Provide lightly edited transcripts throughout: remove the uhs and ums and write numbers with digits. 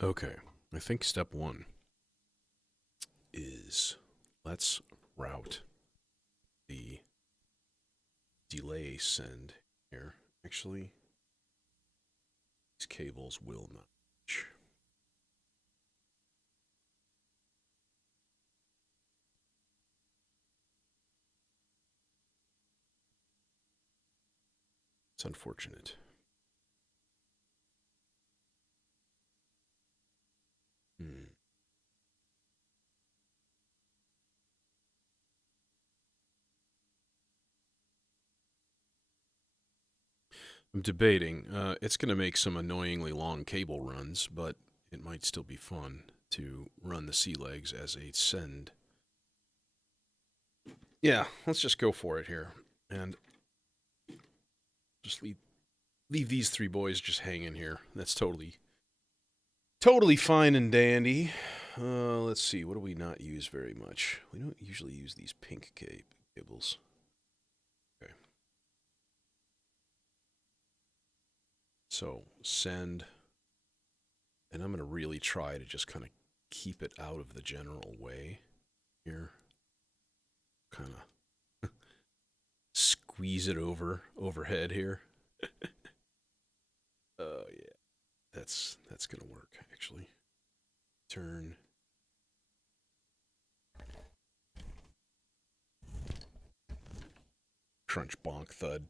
Okay, I think step one is let's route the delay send here. Actually, these cables will not match. It's unfortunate. Hmm. I'm debating. It's going to make some annoyingly long cable runs, but it might still be fun to run the sea legs as a send. Yeah, let's just go for it here. And just leave these three boys just hanging here. That's totally fine and dandy. Let's see. What do we not use very much? We don't usually use these pink cables. Okay. So send, and I'm going to really try to just kind of keep it out of the general way here. Kind of squeeze it overhead here. Yeah, that's gonna work actually. Turn. Crunch, bonk thud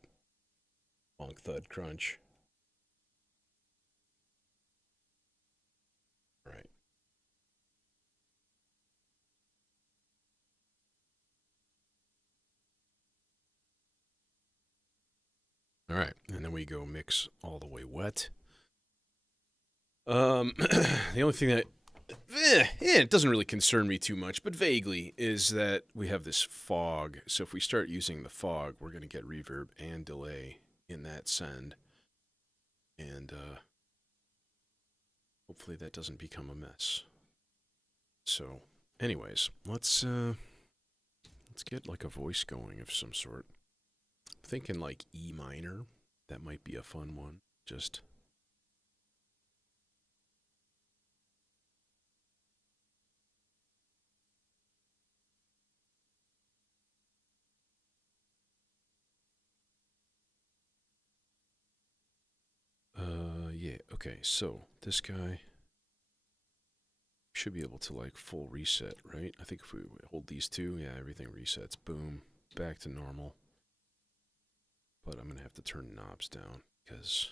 crunch. All right. All right, and then we go mix all the way wet. The only thing that it doesn't really concern me too much, but vaguely, is that we have this fog. So if we start using the fog, we're going to get reverb and delay in that send, and hopefully that doesn't become a mess. So, anyways, let's get like a voice going of some sort. I'm thinking like E minor. That might be a fun one. Just yeah, okay, so this guy should be able to like full reset, right? I think if we hold these two, yeah, everything resets. Boom, back to normal. But I'm gonna have to turn knobs down because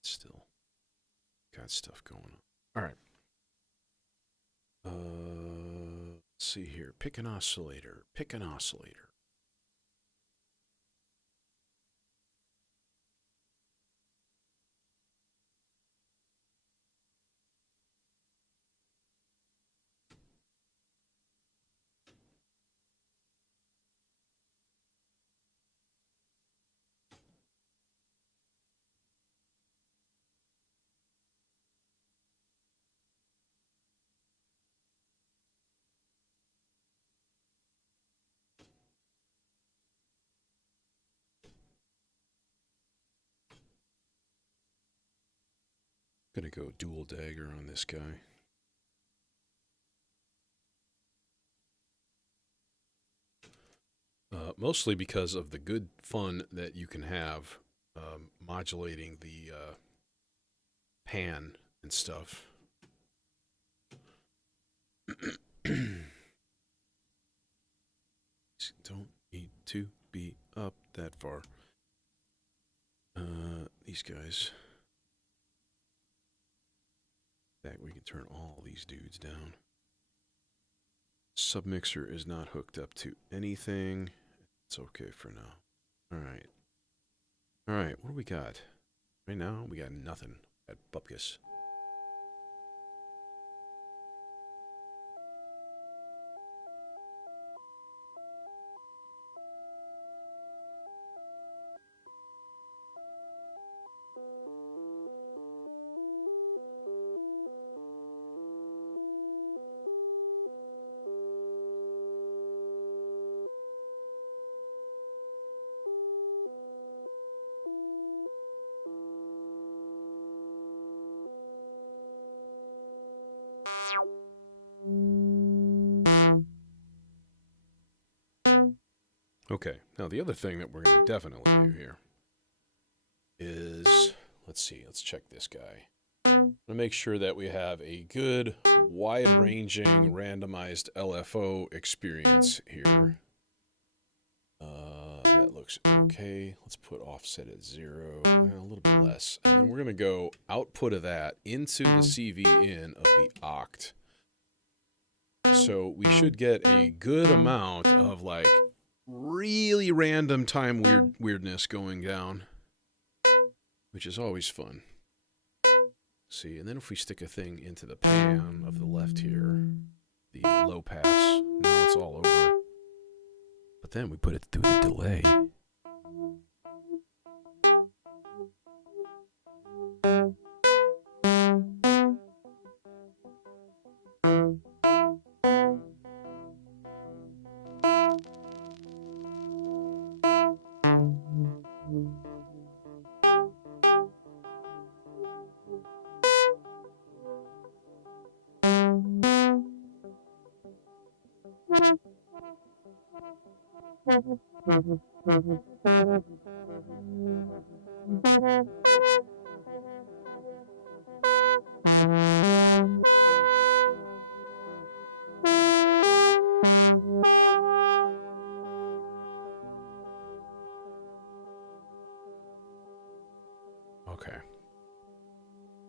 it's still got stuff going on. All right. Let's see here. Pick an oscillator. Pick an oscillator. Gonna go dual dagger on this guy. Mostly because of the good fun that you can have modulating the pan and stuff. Don't need to be up that far. These guys. In fact, we can turn all these dudes down. Submixer is not hooked up to anything. It's okay for now. Alright. Alright, what do we got? Right now, we got nothing. We got Bupkis. Okay, now the other thing that we're going to definitely do here is, let's see, let's check this guy. I'm going to make sure that we have a good, wide-ranging, randomized LFO experience here. That looks okay. Let's put offset at 0, a little bit less. And then we're going to go output of that into the CV in of the oct. So we should get a good amount of like really random time weirdness going down, which is always fun. See, and then if we stick a thing into the pan of the left here, the low pass, now it's all over. But then we put it through the delay. Okay.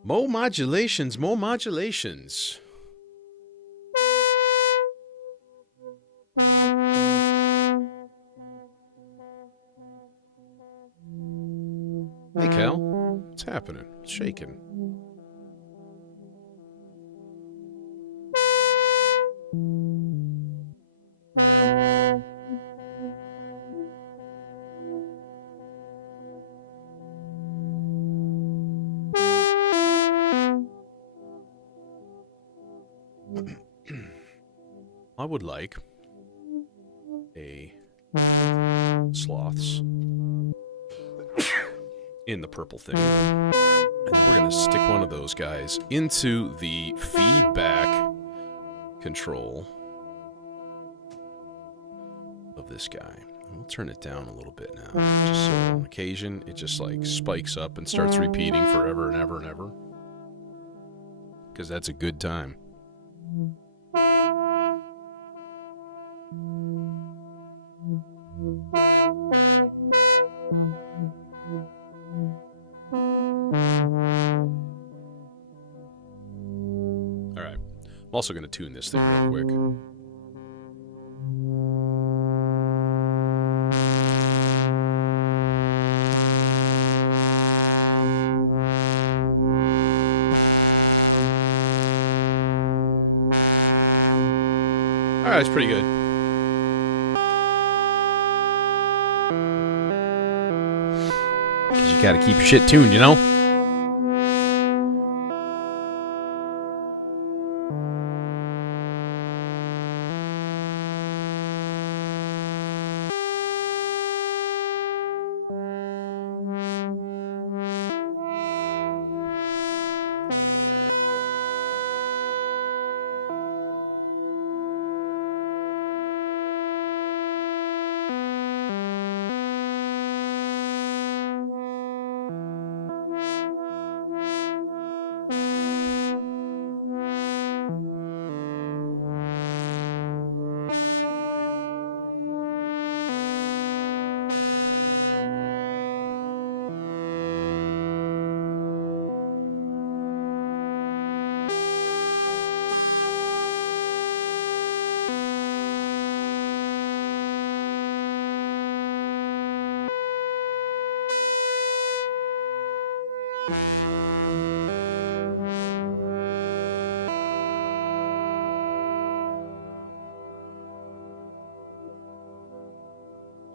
More modulations, more modulations. Hey, Cal. What's happening? It's shaking. I would like a sloths in the purple thing. And we're going to stick one of those guys into the feedback control of this guy. We'll turn it down a little bit now, just so on occasion it just like spikes up and starts repeating forever and ever and ever. Because that's a good time. Alright, I'm also going to tune this thing real quick. Alright, it's pretty good. Because you gotta keep your shit tuned, you know?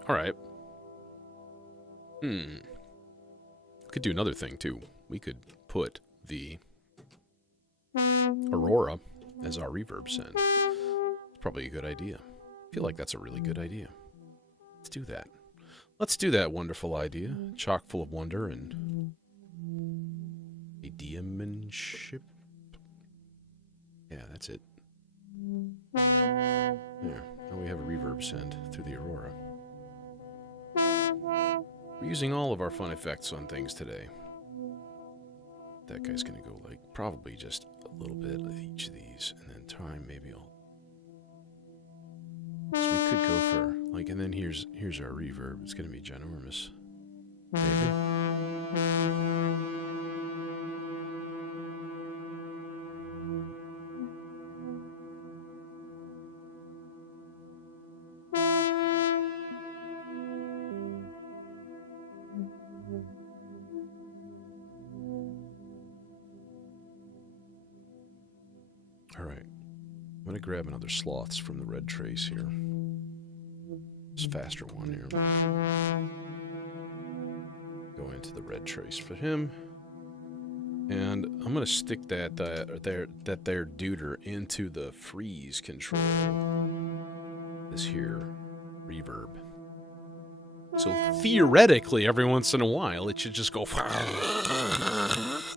Alright. Could do another thing, too. We could put the Aurora as our reverb send. It's probably a good idea. I feel like that's a really good idea. Let's do that. Let's do that wonderful idea. Chock full of wonder and ideamanship. Yeah, that's it. There. Now we have a reverb send through the Aurora. We're using all of our fun effects on things today. That guy's gonna go like probably just a little bit of each of these, and then time maybe all. So we could go for like, and then here's our reverb. It's gonna be ginormous. Maybe. All right, I'm gonna grab another sloths from the red trace here. This faster one here. Go into the red trace for him, and I'm gonna stick that there deuter into the freeze control. This here reverb. So theoretically, every once in a while, it should just go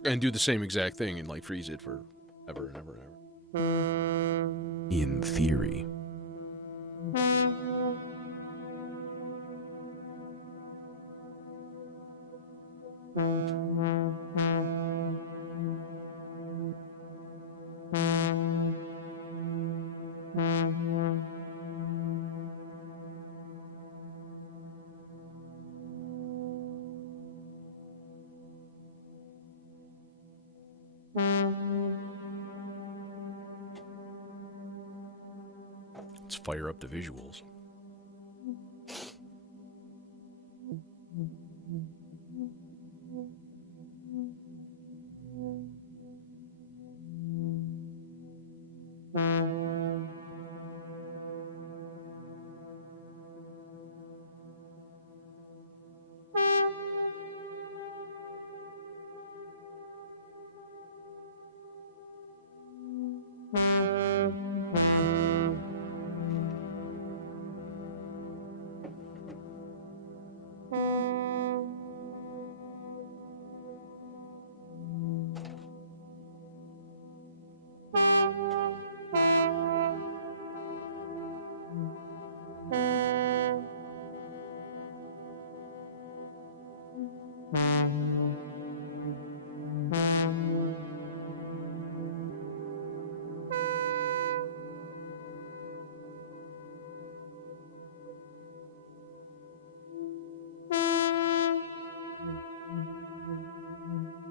and do the same exact thing and like freeze it for ever and ever and ever. In theory. Let's fire up the visuals.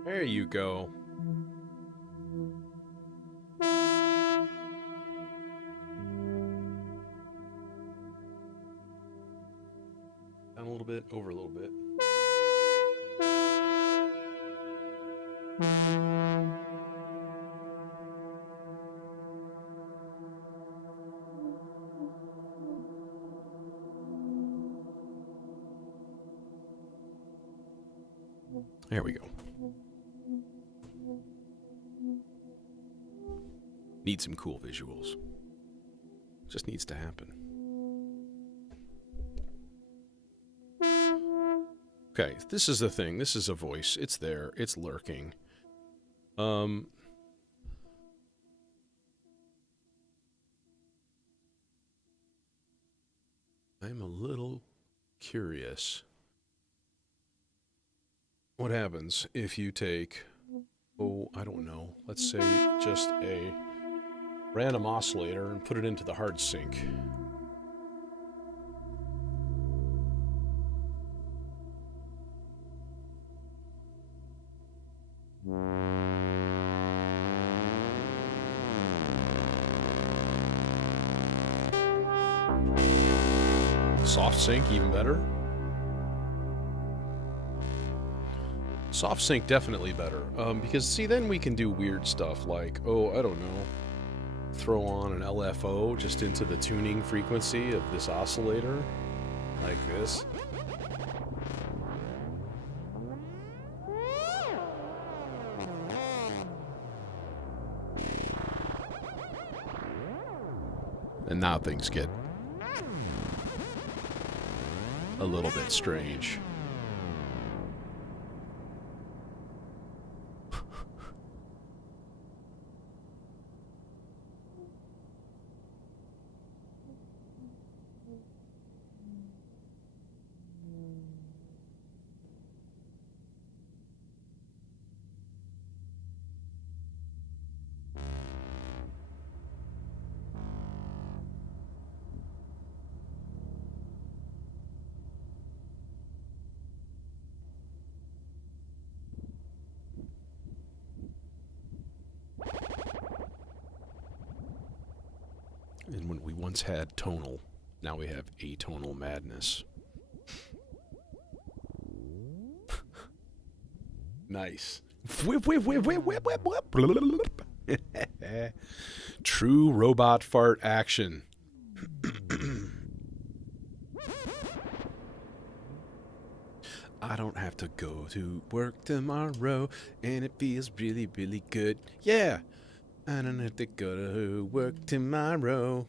There you go. Down a little bit, over a little bit. There we go. Need some cool visuals. Just needs to happen. Okay, this is the thing. This is a voice. It's there. It's lurking. I'm a little curious. What happens if you take, oh, I don't know, let's say just a random oscillator and put it into the hard sync? Soft sync, even better. Soft sync, definitely better. Because, see, then we can do weird stuff like, oh, I don't know, throw on an LFO just into the tuning frequency of this oscillator, like this. And now things get a little bit strange. And when we once had tonal, now we have atonal madness. Nice. Whip, whip, whip, whip, whip, whip, whip. True robot fart action. I don't have to go to work tomorrow, and it feels really, really good. Yeah, I don't have to go to work tomorrow.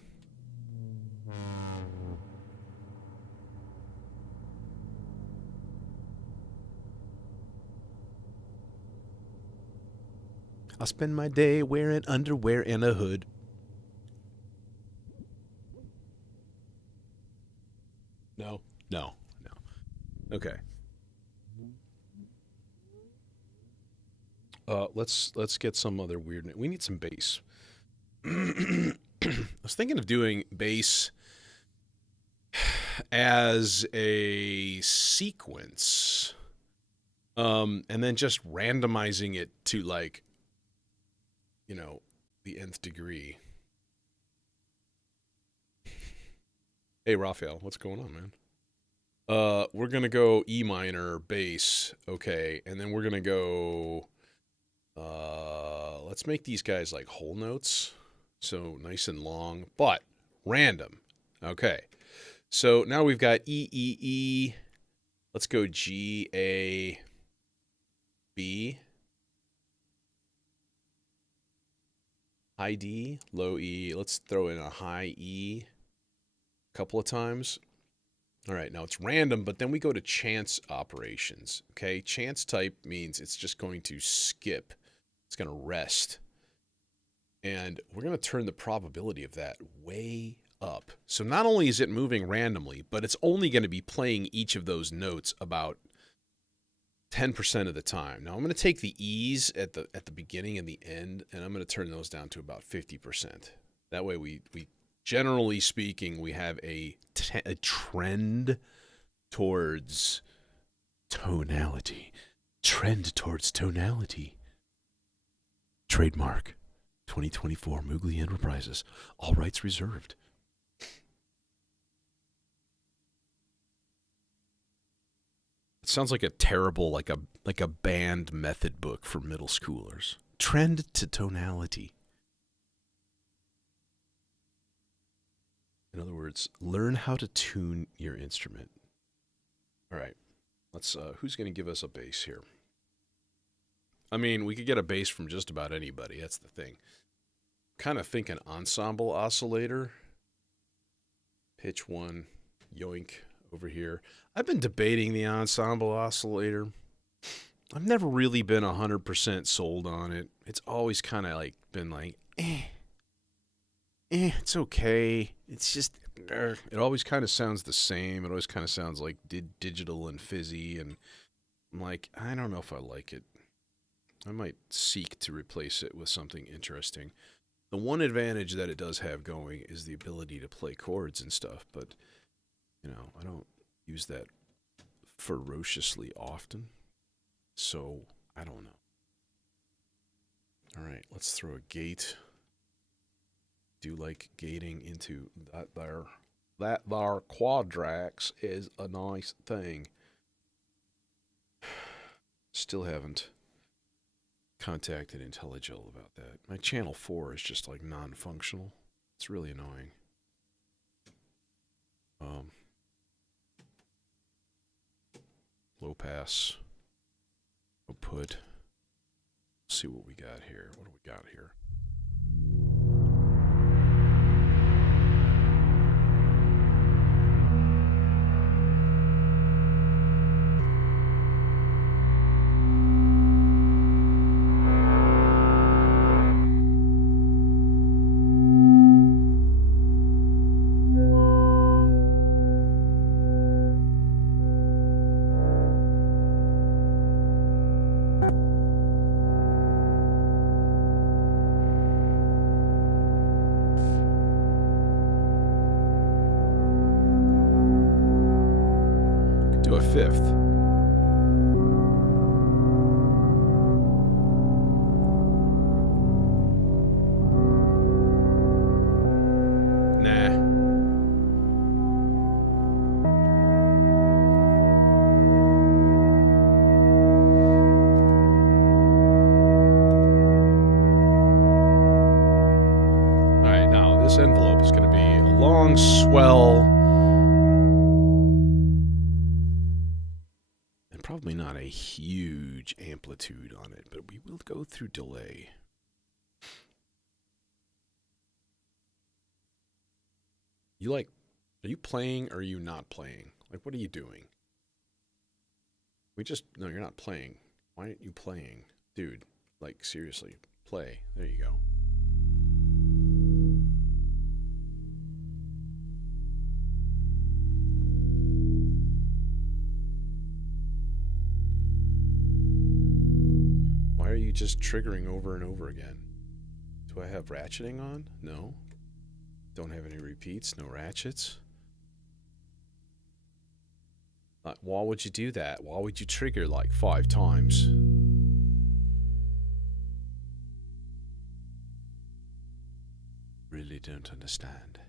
I'll spend my day wearing underwear and a hood. No. No. No. Okay. Let's get some other weird. We need some bass. I was thinking of doing bass as a sequence, and then just randomizing it to like, you know, the nth degree. Hey, Raphael, what's going on, man? We're gonna go E minor bass, okay, and then we're gonna go. Let's make these guys like whole notes, so nice and long, but random. Okay, so now we've got E E E. Let's go G A B. High D, low E. Let's throw in a high E a couple of times. All right, now it's random, but then we go to chance operations. Okay, chance type means it's just going to skip. It's going to rest. And we're going to turn the probability of that way up. So not only is it moving randomly, but it's only going to be playing each of those notes about 10% of the time. Now I'm going to take the E's at the beginning and the end, and I'm going to turn those down to about 50%. That way we generally speaking, we have a trend towards tonality. Trend towards tonality. Trademark 2024 Moogly Enterprises. All rights reserved. It sounds like a terrible, like a band method book for middle schoolers. Trend to tonality. In other words, learn how to tune your instrument. All right, let's. Who's going to give us a bass here? I mean, we could get a bass from just about anybody. That's the thing. Kind of think an ensemble oscillator. Pitch one, yoink over here. I've been debating the ensemble oscillator. I've never really been 100% sold on it. It's always kind of like been like, it's okay. It's just, it always kind of sounds the same. It always kind of sounds like digital and fizzy, and I'm like, I don't know if I like it. I might seek to replace it with something interesting. The one advantage that it does have going is the ability to play chords and stuff, but, you know, I don't use that ferociously often, so I don't know. All right, let's throw a gate. Do like gating into that there. That there quadrax is a nice thing. Still haven't contacted IntelliGel about that. My channel 4 is just like non-functional. It's really annoying. Low pass. Output. Let's see what we got here. What do we got here? Do a fifth. Nah. Alright, now this envelope is going to be a long swell. And probably not a huge amplitude on it, but we will go through delay. You like, are you playing or are you not playing? Like, what are you doing? No, you're not playing. Why aren't you playing? Dude, like, seriously, play. There you go. Why are you just triggering over and over again? Do I have ratcheting on? No. Don't have any repeats, no ratchets. Why would you do that? Why would you trigger like 5 times? Really don't understand.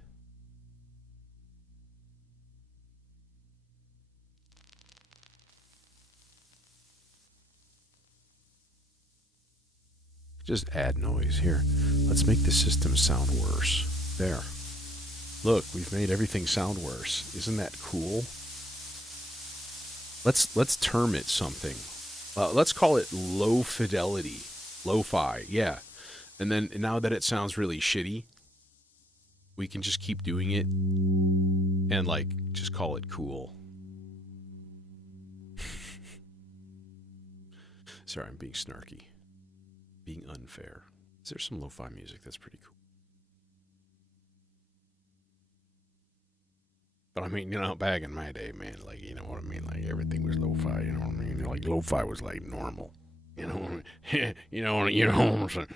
Just add noise here. Let's make the system sound worse. There. Look, we've made everything sound worse. Isn't that cool? Let's term it something. Let's call it low fidelity. Lo-fi, yeah. And then now that it sounds really shitty, we can just keep doing it and like just call it cool. Sorry, I'm being snarky. Being unfair. Is there some lo-fi music that's pretty cool? But I mean, you know, back in my day, man, like, you know what I mean? Like, everything was lo-fi, you know what I mean? Like, lo-fi was, like, normal. You know what I mean? you know what I'm saying?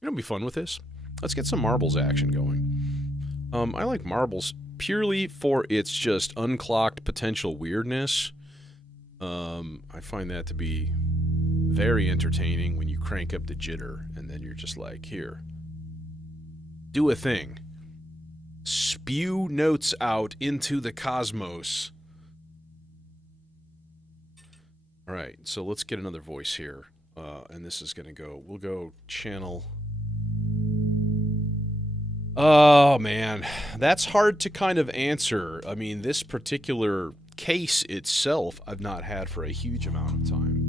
You know what'd be fun with this? Let's get some marbles action going. I like marbles purely for its just unclocked potential weirdness. I find that to be very entertaining when you crank up the jitter and then you're just like, here, do a thing. Spew notes out into the cosmos. All right, so let's get another voice here. And this is going to go, we'll go channel. Oh, man, that's hard to kind of answer. I mean, this particular case itself I've not had for a huge amount of time.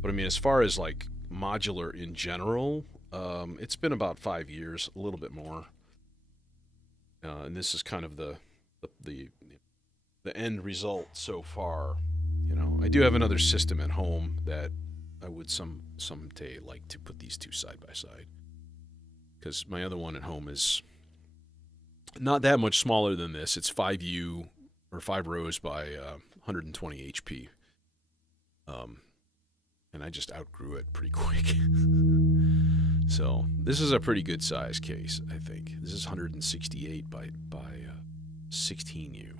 But I mean, as far as like modular in general, it's been about 5 years, a little bit more. And this is kind of the end result so far. You know, I do have another system at home that I would someday like to put these two side by side. Because my other one at home is not that much smaller than this. It's 5U or 5 rows by 120 HP. And I just outgrew it pretty quick. So this is a pretty good size case, I think. This is 168 by 16U.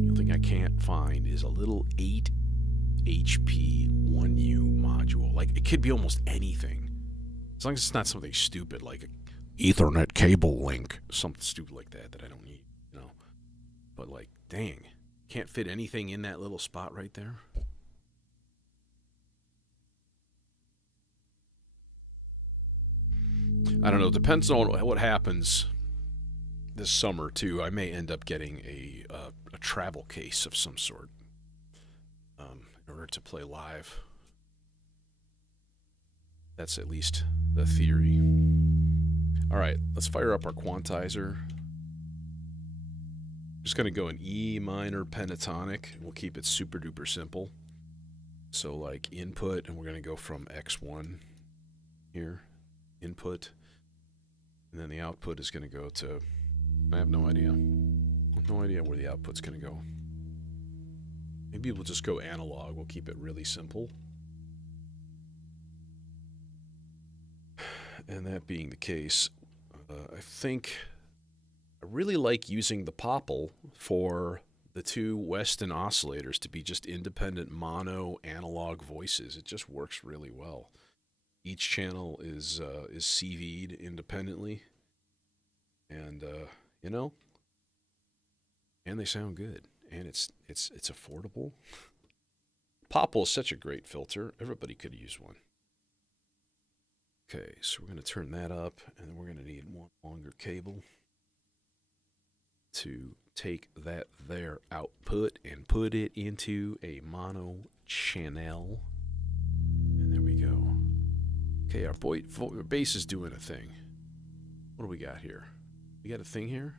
The only thing I can't find is a little 8 HP 1U module. Like, it could be almost anything. As long as it's not something stupid like an Ethernet cable link, something stupid like that I don't need, you know. But like, dang, can't fit anything in that little spot right there. I don't know. It depends on what happens this summer too. I may end up getting a travel case of some sort in order to play live. That's at least the theory. All right, let's fire up our quantizer. Just going to go in E minor pentatonic. We'll keep it super duper simple. So like input, and we're going to go from X1 here, input, and then the output is going to go to, I have no idea. I have no idea where the output's going to go. Maybe we'll just go analog. We'll keep it really simple. And that being the case, I think I really like using the Popple for the two Weston oscillators to be just independent mono analog voices. It just works really well. Each channel is CV'd independently, and you know, and they sound good, and it's affordable. Popple is such a great filter. Everybody could use one. Okay, so we're going to turn that up, and then we're going to need one longer cable to take that there output and put it into a mono channel. And there we go. Okay, our bass is doing a thing. What do we got here? We got a thing here?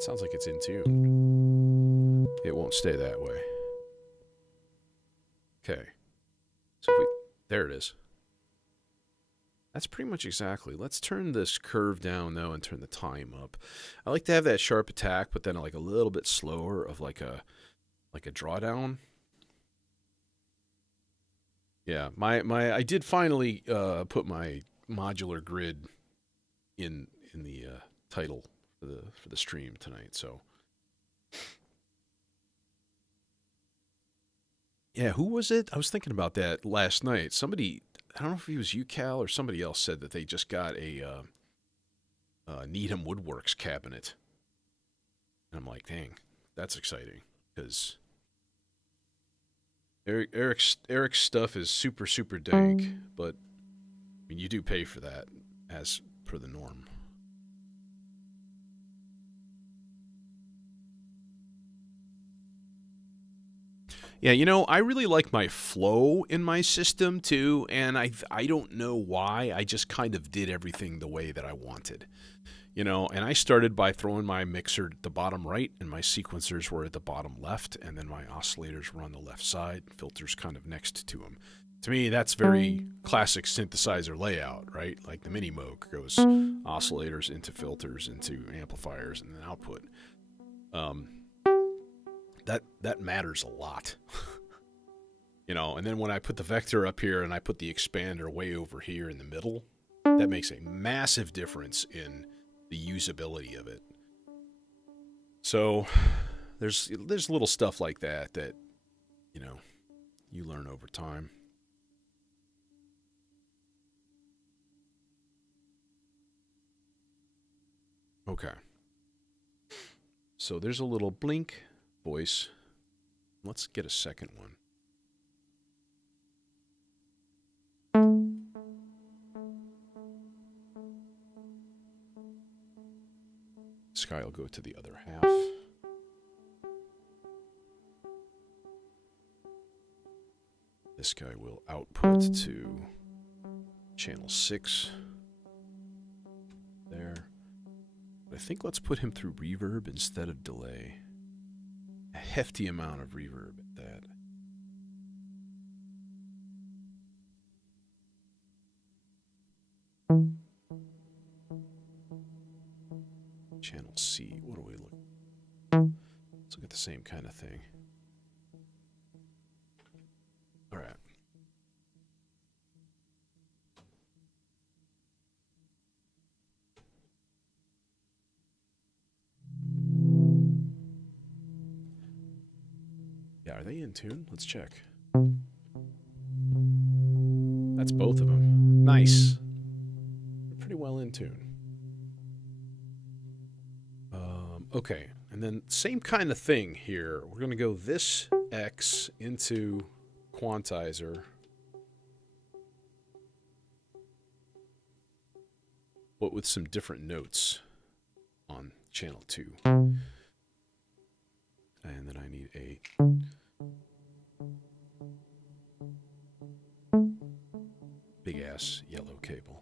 Sounds like it's in tune. It won't stay that way. Okay. So if we, there it is. That's pretty much exactly. Let's turn this curve down though and turn the time up. I like to have that sharp attack, but then like a little bit slower of like a drawdown. Yeah, I did finally put my modular grid in the title for the stream tonight. So yeah, who was it? I was thinking about that last night. Somebody, I don't know if it was you, Cal, or somebody else said that they just got a Needham Woodworks cabinet. And I'm like, dang, that's exciting because Eric's stuff is super dank, but I mean you do pay for that as per the norm. Yeah, you know, I really like my flow in my system too, and I don't know why. I just kind of did everything the way that I wanted. You know, and I started by throwing my mixer at the bottom right, and my sequencers were at the bottom left, and then my oscillators were on the left side, filters kind of next to them. To me, that's very classic synthesizer layout, right? Like the Mini Moog goes oscillators into filters, into amplifiers, and then output. That matters a lot. You know, and then when I put the vector up here and I put the expander way over here in the middle, that makes a massive difference in the usability of it. So there's little stuff like that that, you know, you learn over time. Okay. So there's a little blink voice. Let's get a second one. This guy will go to the other half. This guy will output to channel 6. There. But I think let's put him through reverb instead of delay. A hefty amount of reverb at that. Channel C. What do we look? Let's look at the same kind of thing. All right. Yeah, are they in tune? Let's check. That's both of them. Nice. They're pretty well in tune. Okay, and then same kind of thing here. We're going to go this X into quantizer. But with some different notes on channel 2. And then I need a big ass yellow cable.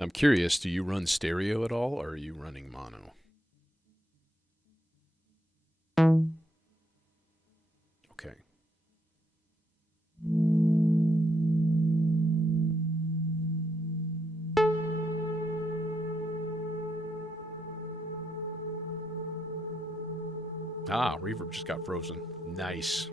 I'm curious, do you run stereo at all, or are you running mono? Okay. Ah, reverb just got frozen. Nice.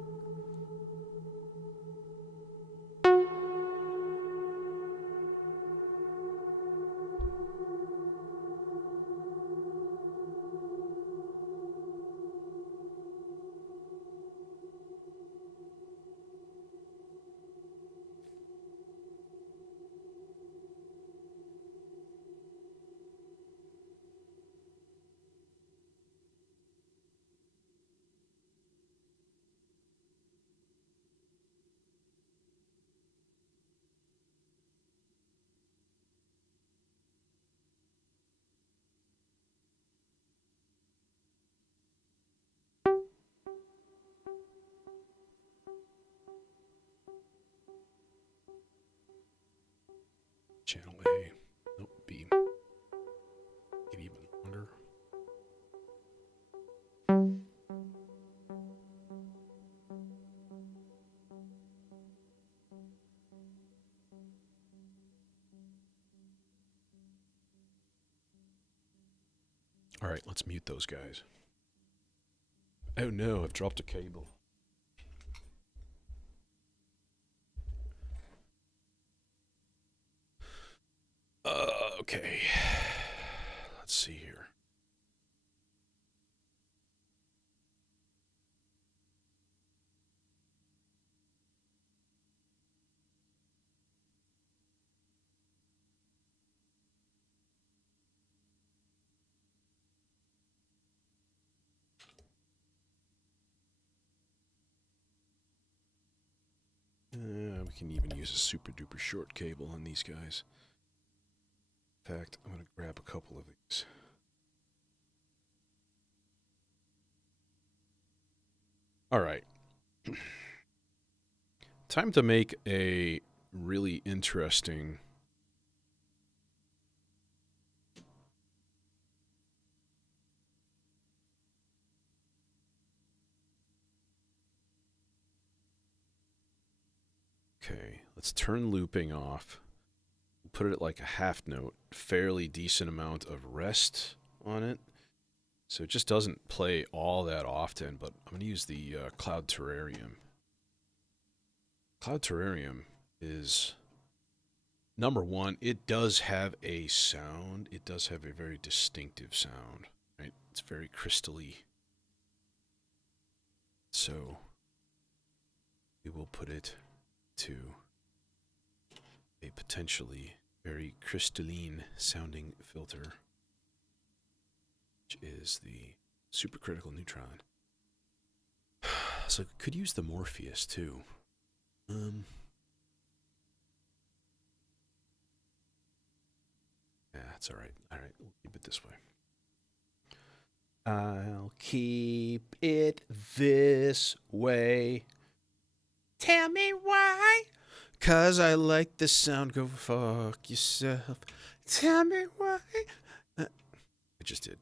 Channel A. Nope, B. Get even longer. All right, let's mute those guys. Oh no, I've dropped a cable. Okay. Let's see here. We can even use a super duper short cable on these guys. In fact, I'm going to grab a couple of these. All right. Time to make a really interesting Okay, let's turn looping off. Put it at like a half note, fairly decent amount of rest on it. So it just doesn't play all that often, but I'm going to use the Cloud Terrarium. Cloud Terrarium is, number one, it does have a sound. It does have a very distinctive sound, right? It's very crystally. So we will put it to a potentially very crystalline sounding filter, which is the supercritical neutron. So could use the Morpheus too. Yeah, that's all right. All right, we'll keep it this way. I'll keep it this way. Tell me why. 'Cause I like the sound. Go fuck yourself. Tell me why. I just did.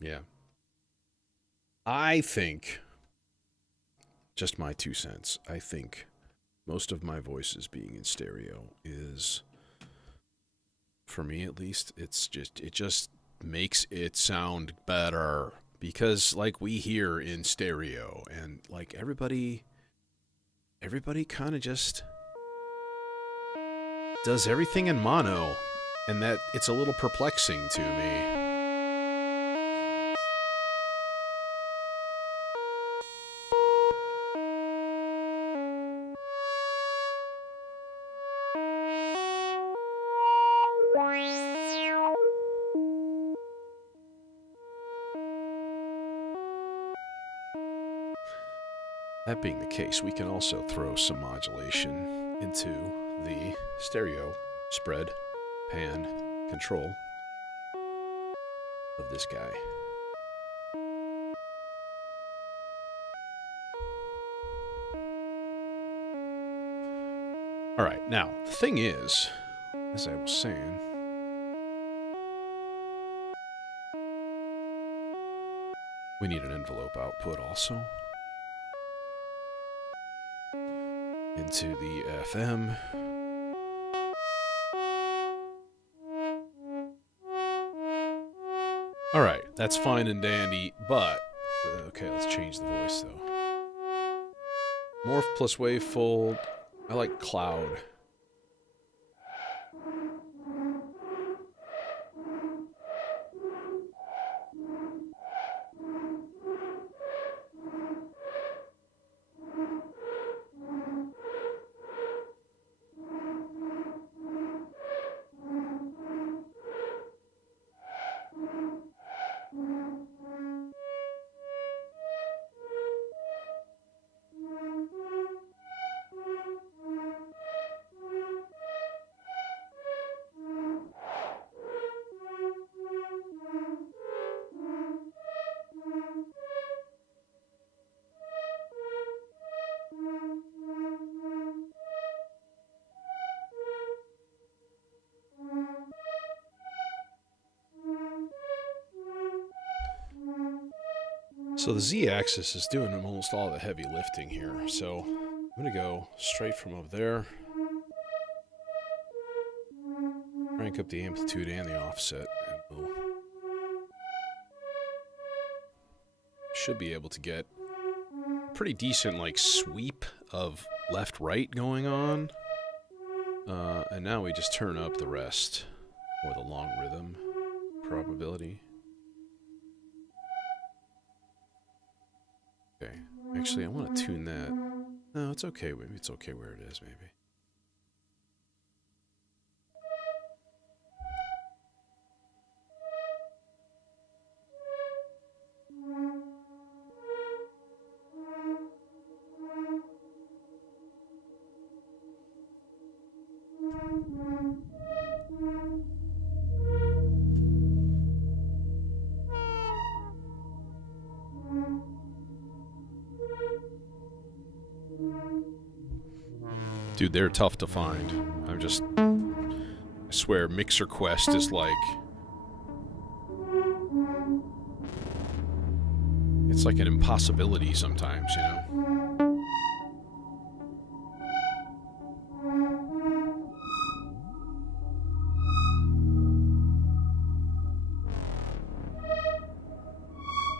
Yeah. I think, just my 2 cents, I think most of my voices being in stereo is, for me at least, it just makes it sound better. Because like we hear in stereo, and like everybody kind of just does everything in mono, and that it's a little perplexing to me. That being the case, we can also throw some modulation into the stereo spread, pan, control of this guy. All right, now, the thing is, as I was saying, we need an envelope output also. Into the FM. All right, that's fine and dandy, but okay, let's change the voice though. Morph plus wavefold. I like cloud. So the Z-axis is doing almost all the heavy lifting here. So I'm going to go straight from over there. Crank up the amplitude and the offset. And we'll should be able to get a pretty decent like sweep of left-right going on. And now we just turn up the rest, or the long rhythm probability. Okay, actually I want to tune that. No, it's okay, maybe it's okay where it is, maybe. Dude, they're tough to find. I swear, Mixer Quest is like... It's like an impossibility sometimes, you know?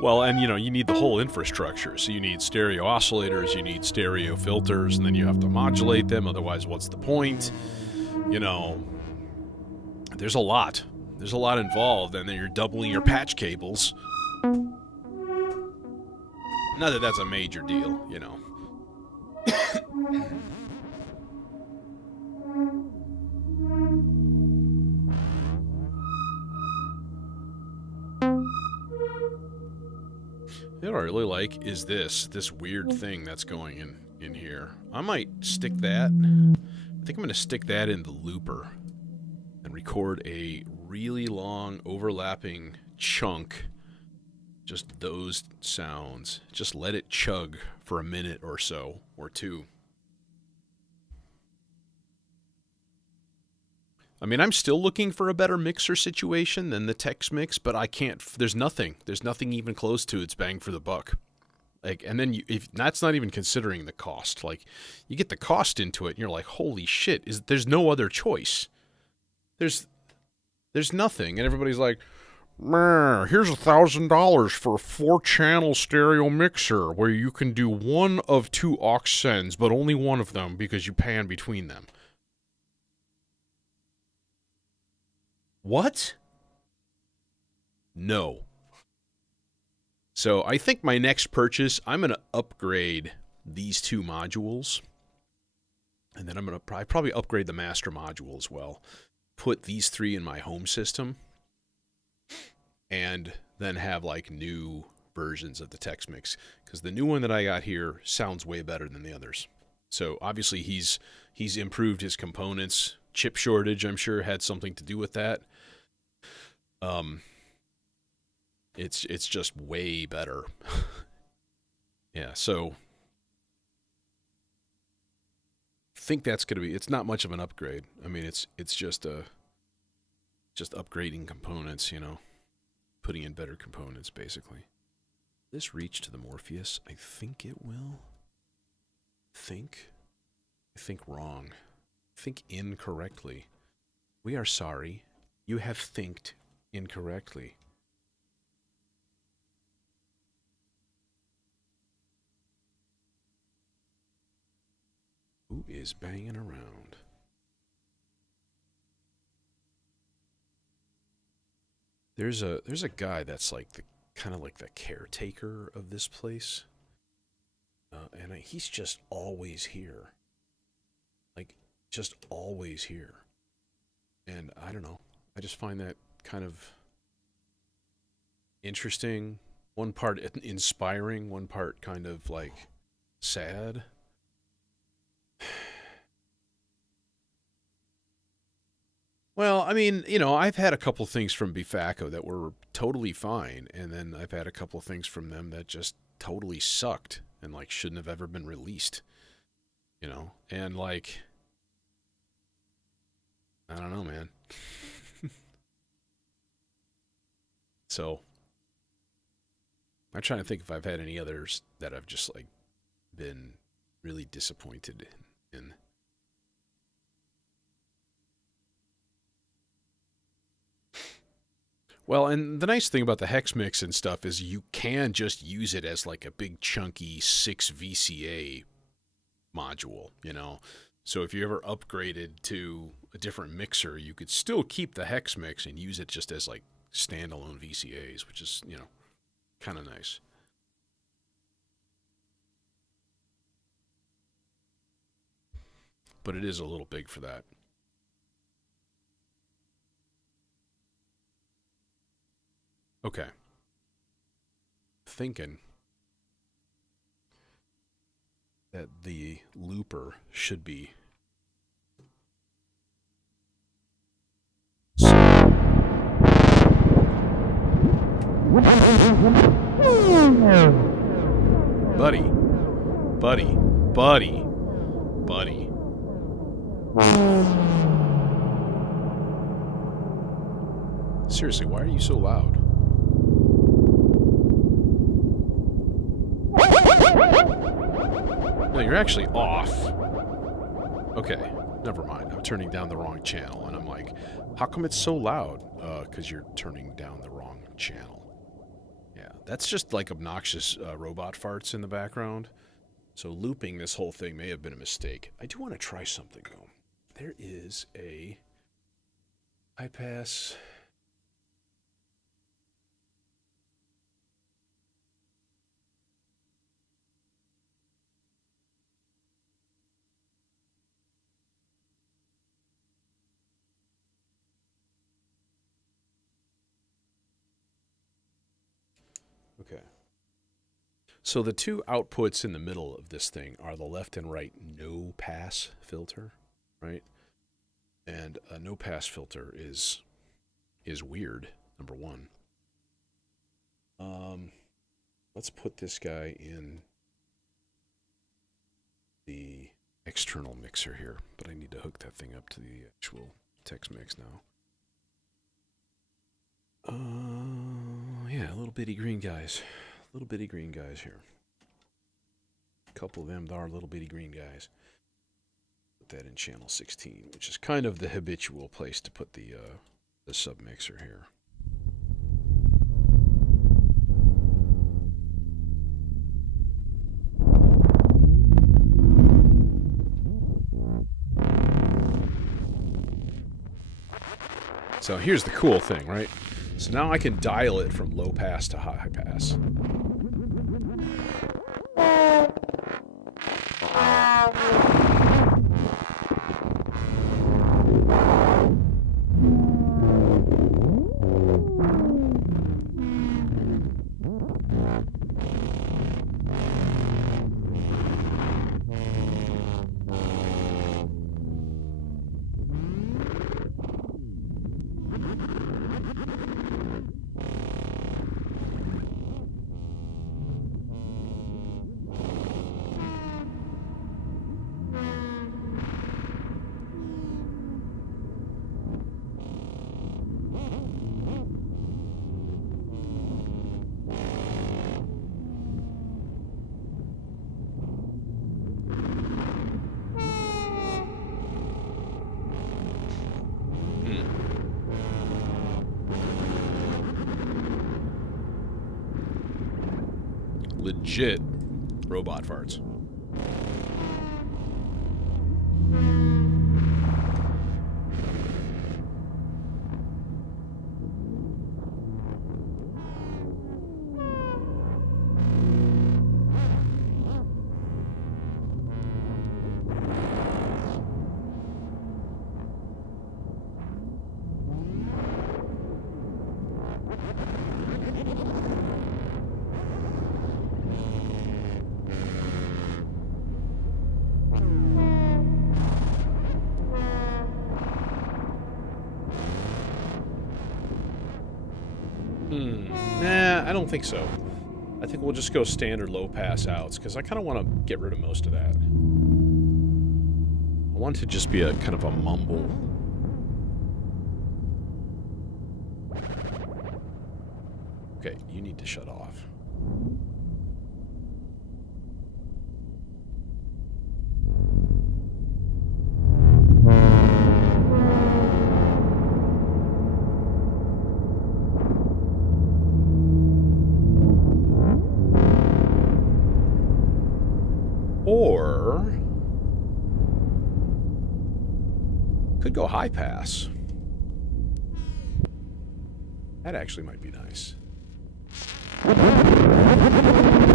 Well, and you know, you need the whole infrastructure. So you need stereo oscillators, you need stereo filters, and then you have to modulate them, otherwise what's the point? You know, there's a lot. There's a lot involved, and then you're doubling your patch cables. Not that that's a major deal, you know. You know what I really like is this weird thing that's going in here. I might stick that. I think I'm going to stick that in the looper and record a really long overlapping chunk. Just those sounds. Just let it chug for a minute or so, or two. I mean, I'm still looking for a better mixer situation than the Tex Mix, but I can't. There's nothing even close to its bang for the buck. Like, and then if that's not even considering the cost. Like, you get the cost into it, and you're like, holy shit! There's no other choice. There's nothing, and everybody's like, here's $1,000 for a 4-channel stereo mixer where you can do one of 2 aux sends, but only one of them because you pan between them. What? No. So I think my next purchase, I'm going to upgrade these 2 modules. And then I'm going to probably upgrade the master module as well. Put these 3 in my home system. And then have like new versions of the Tex Mix. Because the new one that I got here sounds way better than the others. So obviously he's improved his components. Chip shortage, I'm sure, had something to do with that. It's just way better. Yeah, so I think that's gonna be. It's not much of an upgrade. I mean, it's just upgrading components, you know, putting in better components, basically. This reach to the Morpheus, I think it will. I think wrong. Think incorrectly. We are sorry. You have thinked incorrectly. Who is banging around? There's a guy that's like the kind of like the caretaker of this place, and he's just always here. Like, just always here. And I don't know. I just find that kind of interesting. One part inspiring, one part kind of like sad. Well, I mean, you know, I've had a couple things from Bifaco that were totally fine, and then I've had a couple things from them that just totally sucked and like shouldn't have ever been released. You know, and like, I don't know, man. So I'm trying to think if I've had any others that I've just like been really disappointed in. Well, and the nice thing about the hex mix and stuff is you can just use it as like a big chunky 6 VCA module, you know. So if you ever upgraded to a different mixer, you could still keep the hex mix and use it just as like standalone VCAs, which is, you know, kind of nice. But it is a little big for that. Okay. Thinking that the looper should be buddy, buddy, buddy, buddy. Seriously, why are you so loud? No, you're actually off. Okay, never mind. I'm turning down the wrong channel, and I'm like, how come it's so loud? Because you're turning down the wrong channel. Yeah, that's just like obnoxious robot farts in the background. So looping this whole thing may have been a mistake. I do want to try something, though. There is a high pass. Okay. So the two outputs in the middle of this thing are the left and right no pass filter, right? And a no pass filter is weird, number one. Let's put this guy in the external mixer here, but I need to hook that thing up to the actual text mix now. Yeah, little bitty green guys. Little bitty green guys here. A couple of them are little bitty green guys. Put that in channel 16, which is kind of the habitual place to put the submixer here. So here's the cool thing, right? So now I can dial it from low pass to high pass. Legit robot farts. Nah, I don't think so. I think we'll just go standard low pass outs because I kind of want to get rid of most of that. I want it to just be a kind of a mumble. Okay, you need to shut off. Or could go high pass. That actually might be nice.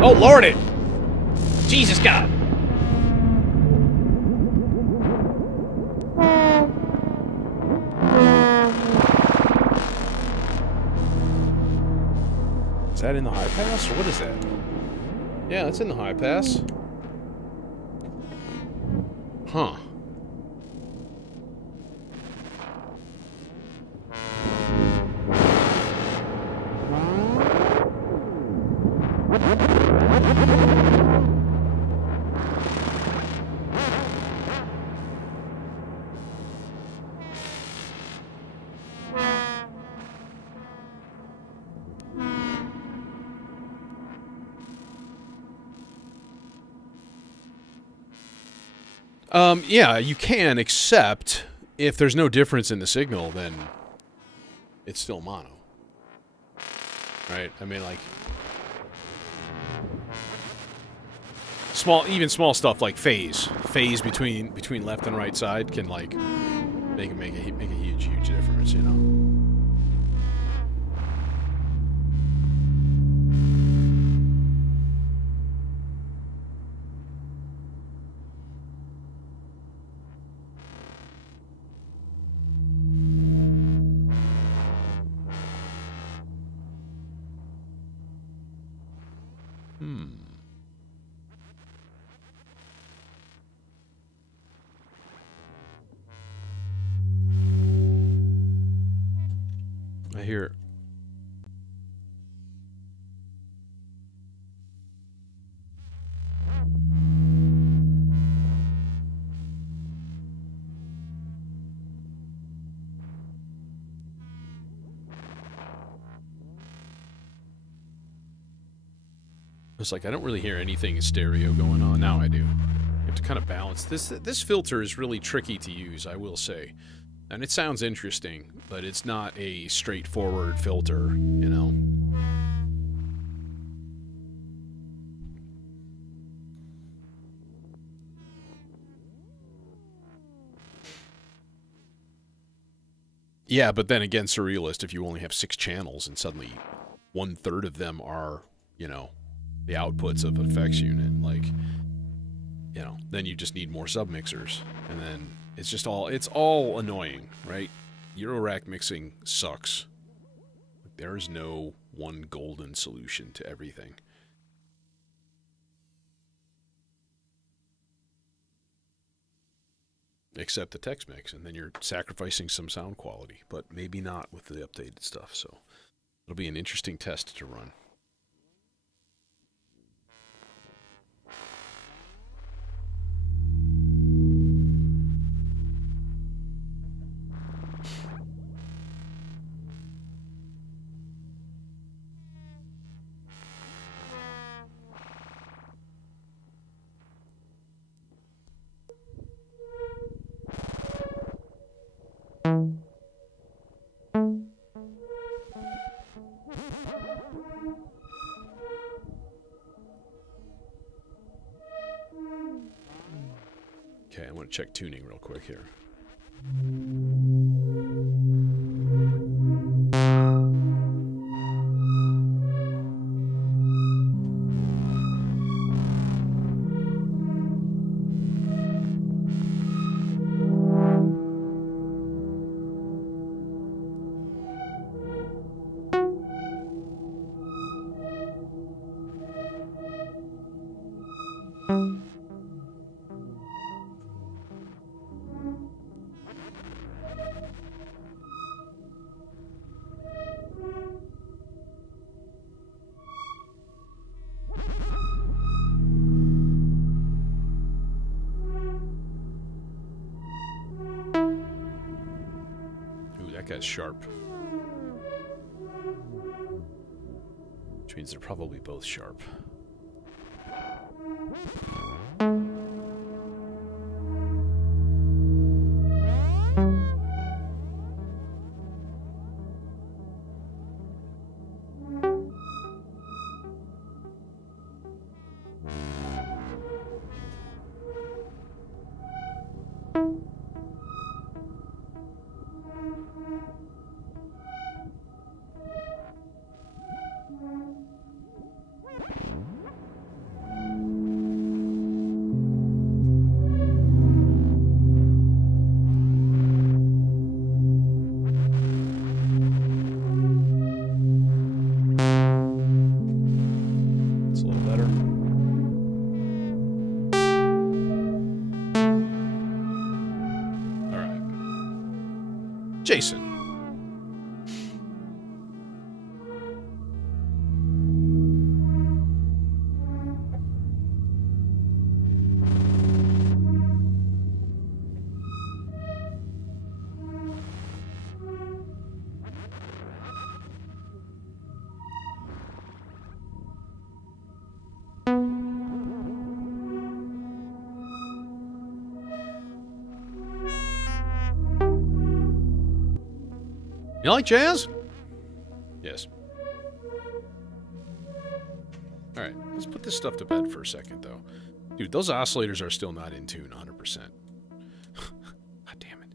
Oh, Lordy! Jesus God! Is that in the high pass, or what is that? Yeah, that's in the high pass. Huh. Yeah, you can, except if there's no difference in the signal, then it's still mono. Right? I mean, like, even small stuff like phase between left and right side can, like, make a huge difference, you know. I hear. It's like I don't really hear anything in stereo going on. Now I do. You have to kind of balance this. This filter is really tricky to use, I will say. And it sounds interesting, but it's not a straightforward filter, you know. Yeah, but then again, surrealist, if you only have 6 channels and suddenly 1/3 of them are, you know, the outputs of an effects unit, like, you know, then you just need more submixers, and then it's all annoying, right? Eurorack mixing sucks. There's no one golden solution to everything. Except the text mix, and then you're sacrificing some sound quality, but maybe not with the updated stuff, so it'll be an interesting test to run. Okay, I want to check tuning real quick here. That guy's sharp. Which means they're probably both sharp. You like jazz? Yes. Alright, let's put this stuff to bed for a second, though. Dude, those oscillators are still not in tune 100%. God damn it.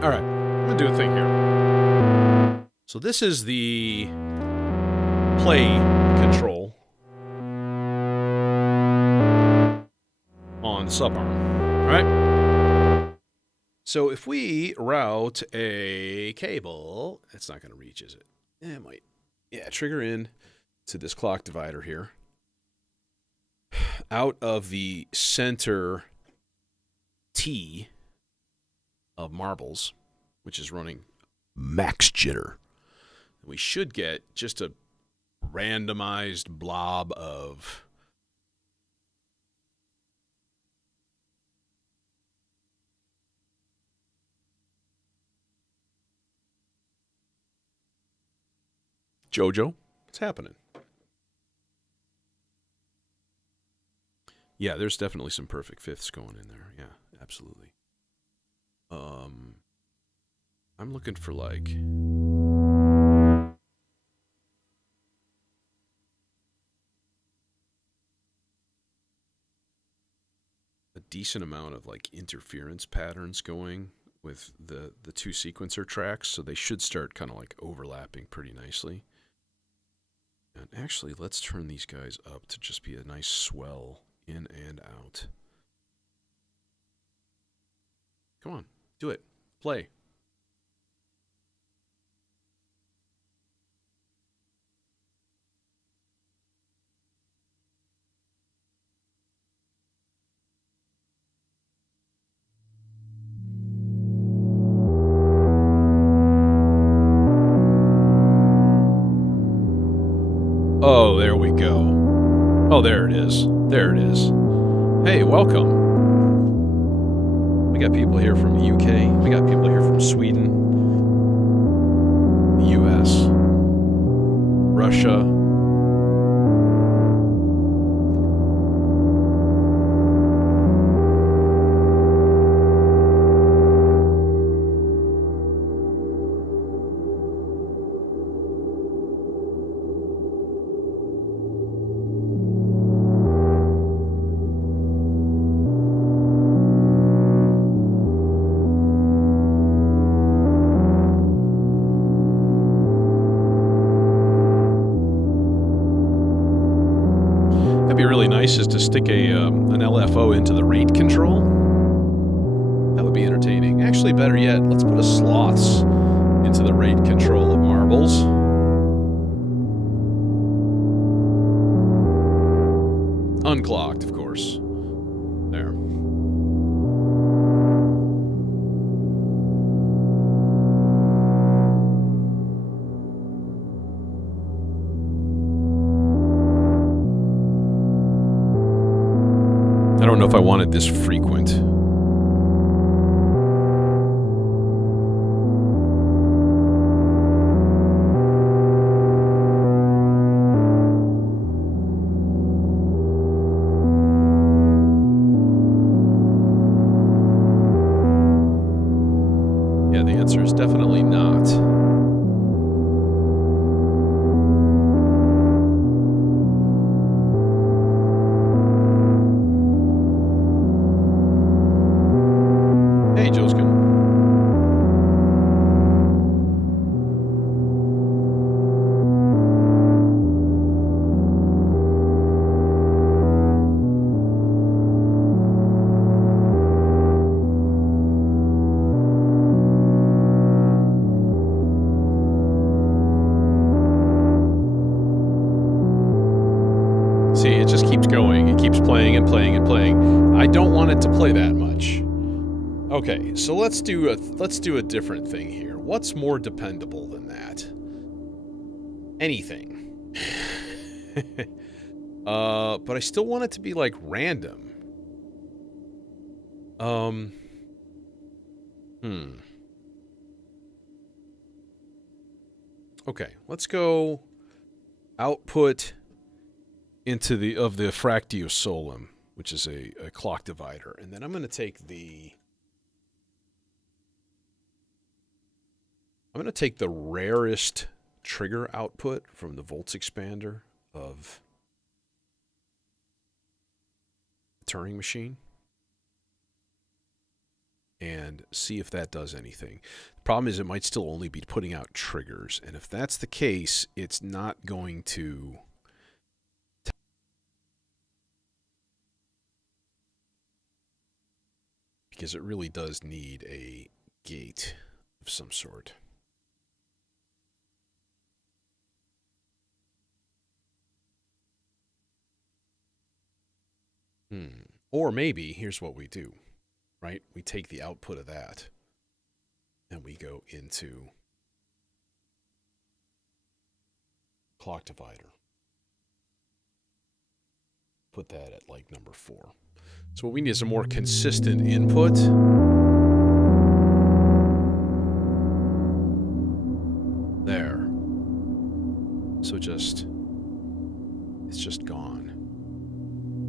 Alright, I'm gonna do a thing here. So this is the play control on the subarm, right? So if we route a cable, it's not going to reach, is it? Yeah, it might. Yeah, trigger in to this clock divider here. Out of the center T of marbles, which is running max jitter. We should get just a randomized blob of Jojo. What's happening? Yeah, there's definitely some perfect fifths going in there. Yeah, absolutely. I'm looking for like a decent amount of like interference patterns going with the two sequencer tracks, so they should start kind of like overlapping pretty nicely. And actually, let's turn these guys up to just be a nice swell in and out. Come on, do it. Play. Oh, there we go. Oh, there it is. There it is. Hey, welcome. We got people here from the UK. We got people here from Sweden, the US, Russia. Is to stick an LFO into the rate control. That would be entertaining. Actually, better yet, let's put a sloths into the rate control of marbles. Unclocked, of course. There. I don't know if I wanted this frequent. Yeah, the answer is definitely not. keeps playing and playing and playing. I don't want it to play that much. Okay, so let's do a different thing here. What's more dependable than that? Anything. But I still want it to be like random. Okay, let's go output into the Fractio Solum, which is a clock divider, and then I'm going to take the rarest trigger output from the volts expander of the Turing machine and see if that does anything. The problem is it might still only be putting out triggers, and if that's the case, it's not going to because it really does need a gate of some sort. Or maybe, here's what we do, right? We take the output of that and we go into clock divider. Put that at like number 4. So what we need is a more consistent input. There. So it's just gone.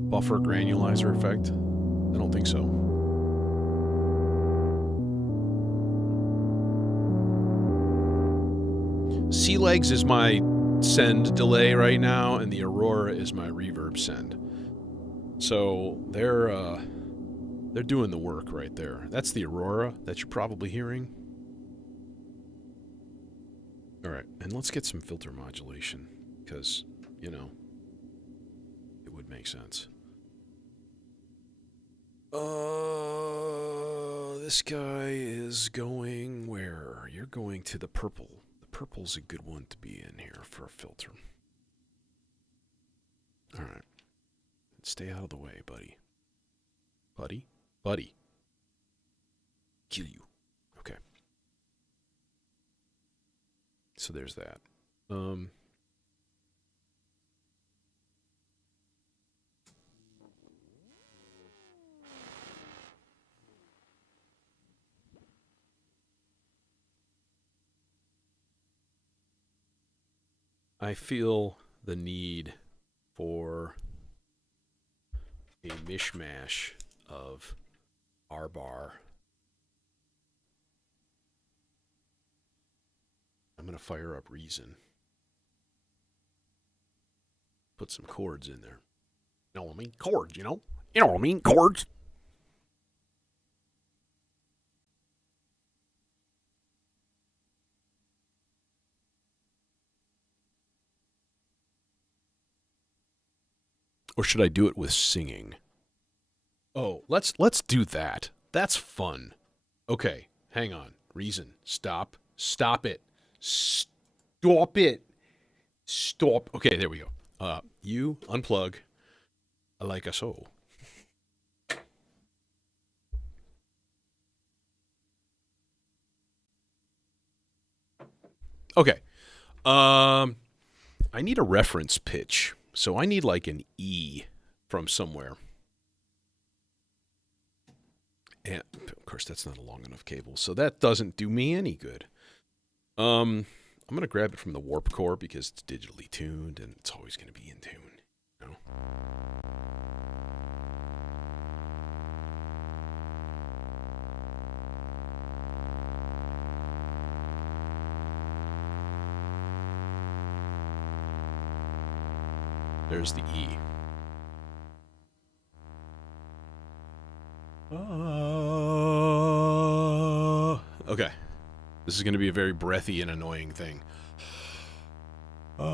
Buffer granulizer effect? I don't think so. Sea Legs is my send delay right now, and the Aurora is my reverb send. So they're doing the work right there. That's the Aurora that you're probably hearing. All right, and let's get some filter modulation because, you know, it would make sense. This guy is going where? You're going to the purple. The purple's a good one to be in here for a filter. All right. Stay out of the way, buddy. Buddy. Kill you. Okay. So there's that. I feel the need for a mishmash of R-bar. I'm going to fire up Reason. Put some chords in there. You know what I mean? Chords, you know? You know what I mean? Chords. Or should I do it with singing? Oh, let's do that. That's fun. Okay, hang on. Reason. Stop. Stop it. Stop it. Stop. Okay, there we go. You unplug. I like a so. Okay. I need a reference pitch. So I need like an E from somewhere. And of course that's not a long enough cable, so that doesn't do me any good. I'm going to grab it from the warp core because it's digitally tuned and it's always going to be in tune. You know? There's the E. Okay. This is going to be a very breathy and annoying thing. And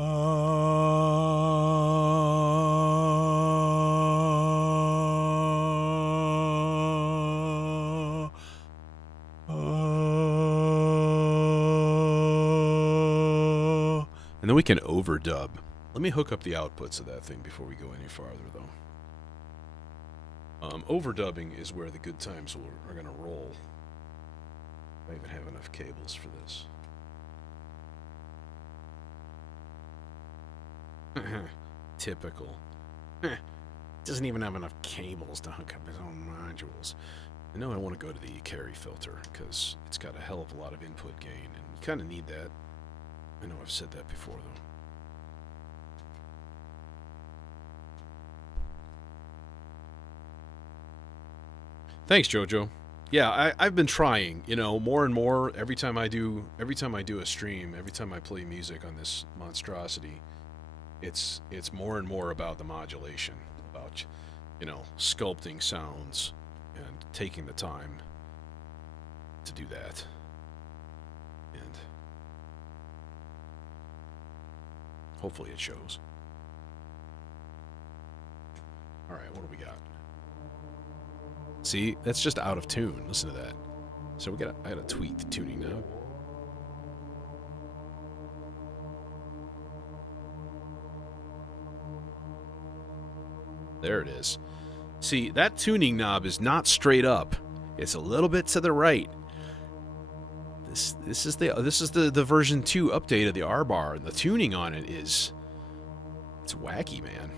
then we can overdub. Let me hook up the outputs of that thing before we go any farther, though. Overdubbing is where the good times are going to roll. I even have enough cables for this. Typical. Doesn't even have enough cables to hook up his own modules. I know I want to go to the carry filter because it's got a hell of a lot of input gain, and you kind of need that. I know I've said that before, though. Thanks, Jojo. Yeah, I've been trying, you know, more and more every time I do a stream, every time I play music on this monstrosity, it's more and more about the modulation, about, you know, sculpting sounds and taking the time to do that. And hopefully it shows. All right, what do we got? See, that's just out of tune. Listen to that. So I gotta tweak the tuning now. There it is. See, that tuning knob is not straight up. It's a little bit to the right. This is the version 2 update of the R bar, and the tuning on it it's wacky, man.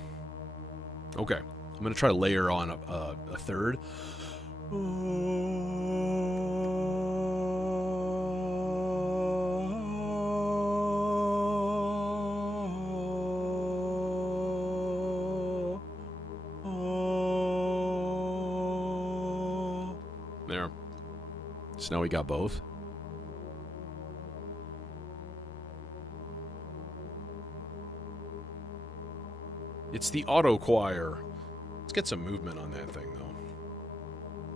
Okay, I'm gonna try to layer on a third. There. So now we got both. It's the auto choir. Let's get some movement on that thing, though.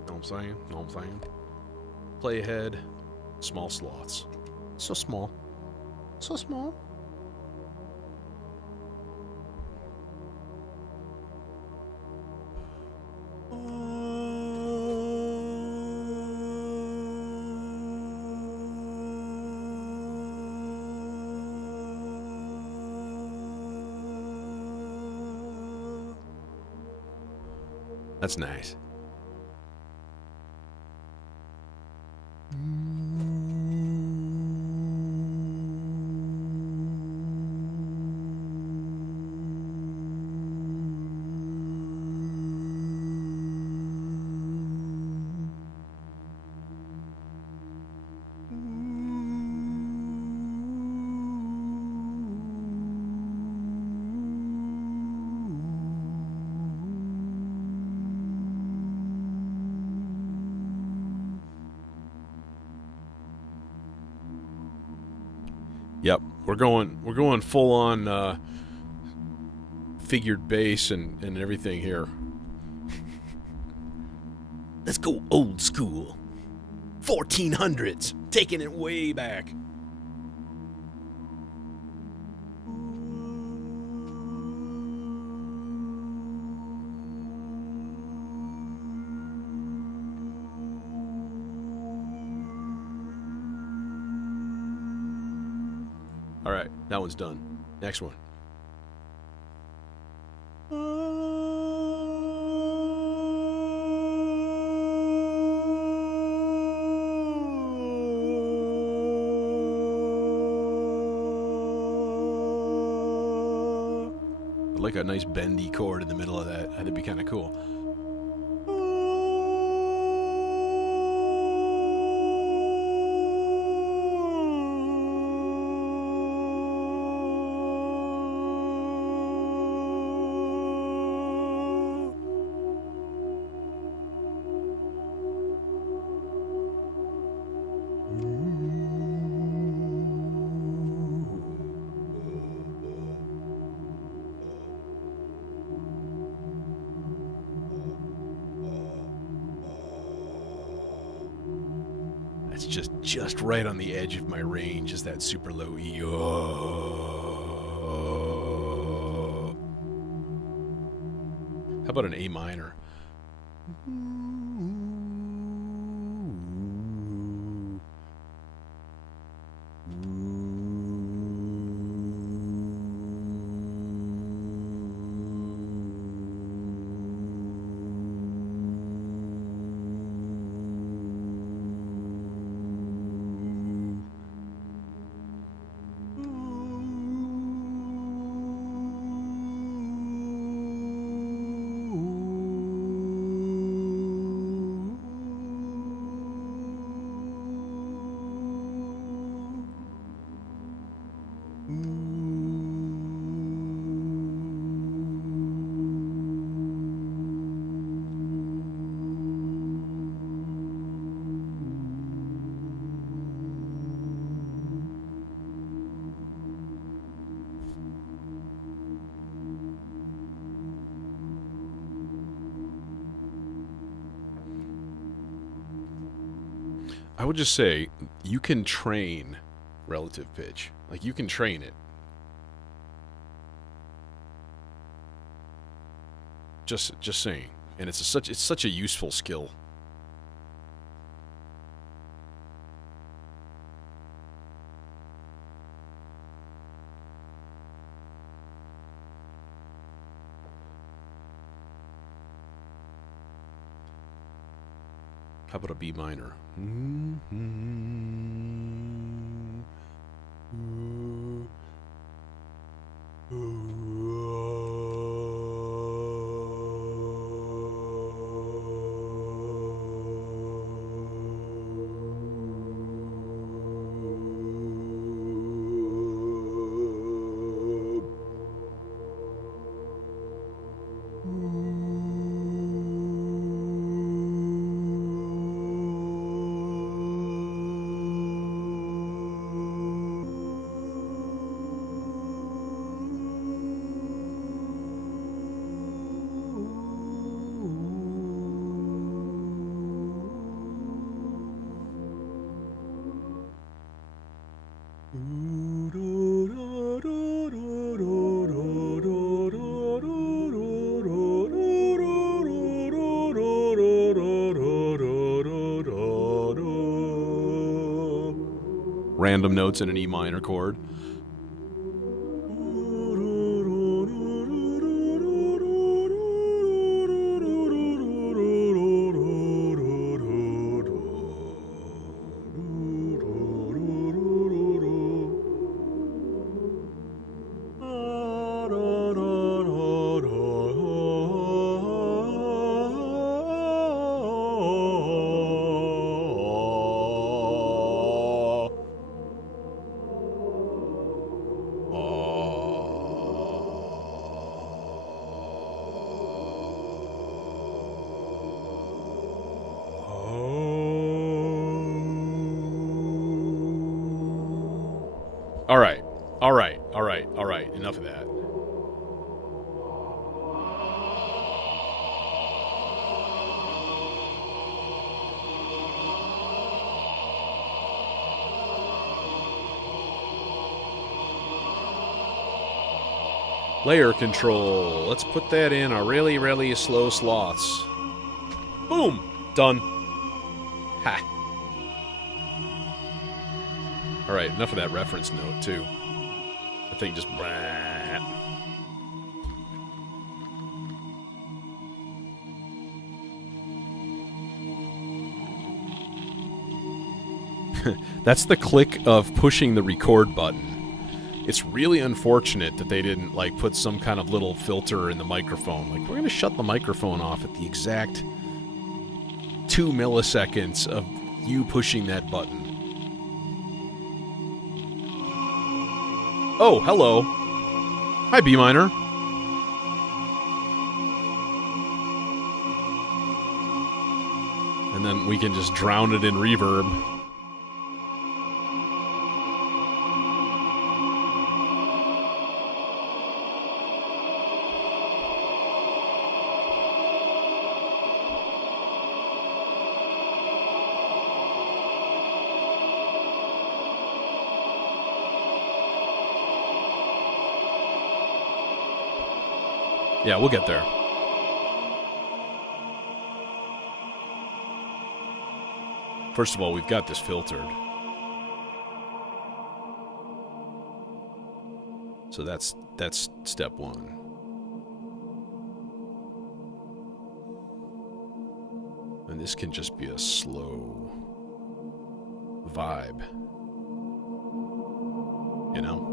Know what I'm saying? Know what I'm saying? Play ahead. Small slots. So small. So small. That's nice. Yep, we're going full on figured bass and everything here. Let's go old school. 1400s, taking it way back. All right, that one's done. Next one. I'd like a nice bendy chord in the middle of that. That'd be kind of cool. Just right on the edge of my range is that super low E. Oh. How about an A minor? I would just say you can train relative pitch. Like, you can train it. Just saying. And it's such a useful skill. How about a B minor? Random notes in an E minor chord. All right. Enough of that. Layer control. Let's put that in a really, really slow sloths. Boom! Done. Ha. Alright, enough of that reference note, too. I think just... That's the click of pushing the record button. It's really unfortunate that they didn't, like, put some kind of little filter in the microphone. Like, we're going to shut the microphone off at the exact 2 milliseconds of you pushing that button. Oh, hello. Hi, B minor. And then we can just drown it in reverb. Yeah, we'll get there. First of all, we've got this filtered. So that's step one. And this can just be a slow vibe. You know?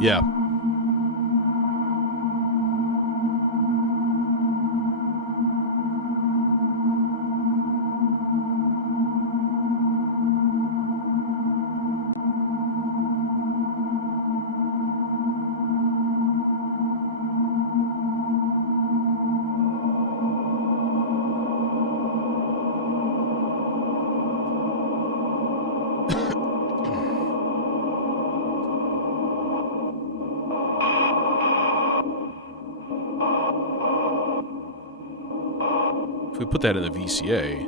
Yeah. If we put that in the VCA...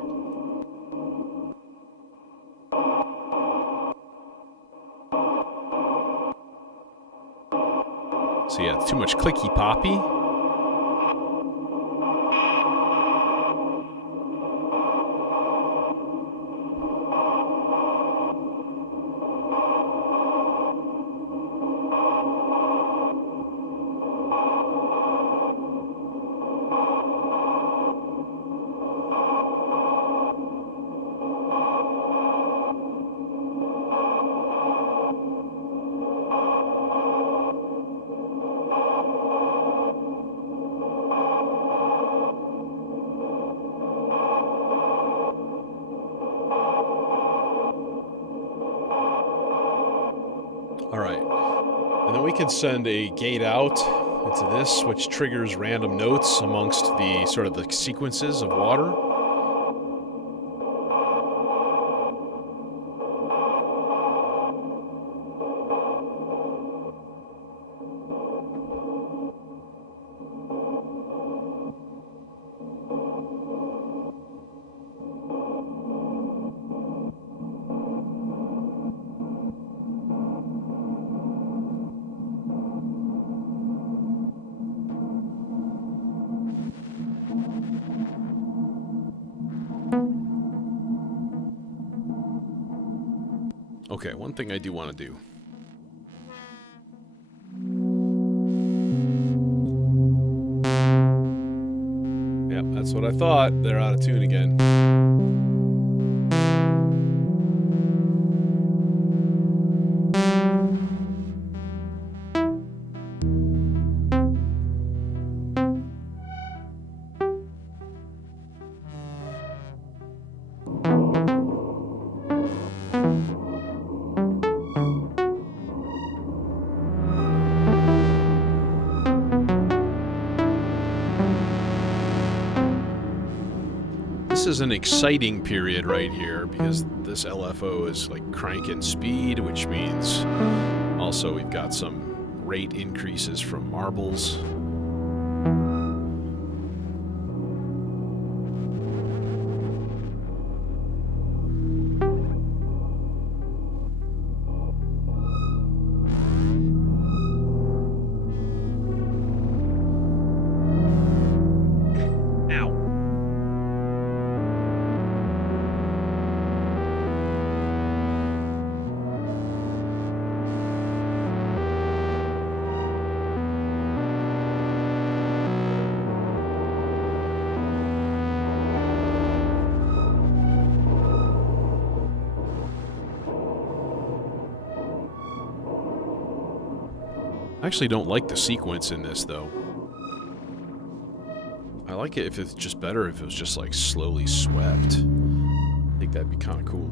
So yeah, it's too much clicky poppy. Can send a gate out into this, which triggers random notes amongst the sort of the sequences of water. Okay, one thing I do want to do. Yep, that's what I thought. They're out of tune again. This is an exciting period right here because this LFO is like cranking speed, which means also we've got some rate increases from marbles. I actually don't like the sequence in this, though. I like it if it's just better if it was just, like, slowly swept. I think that'd be kind of cool.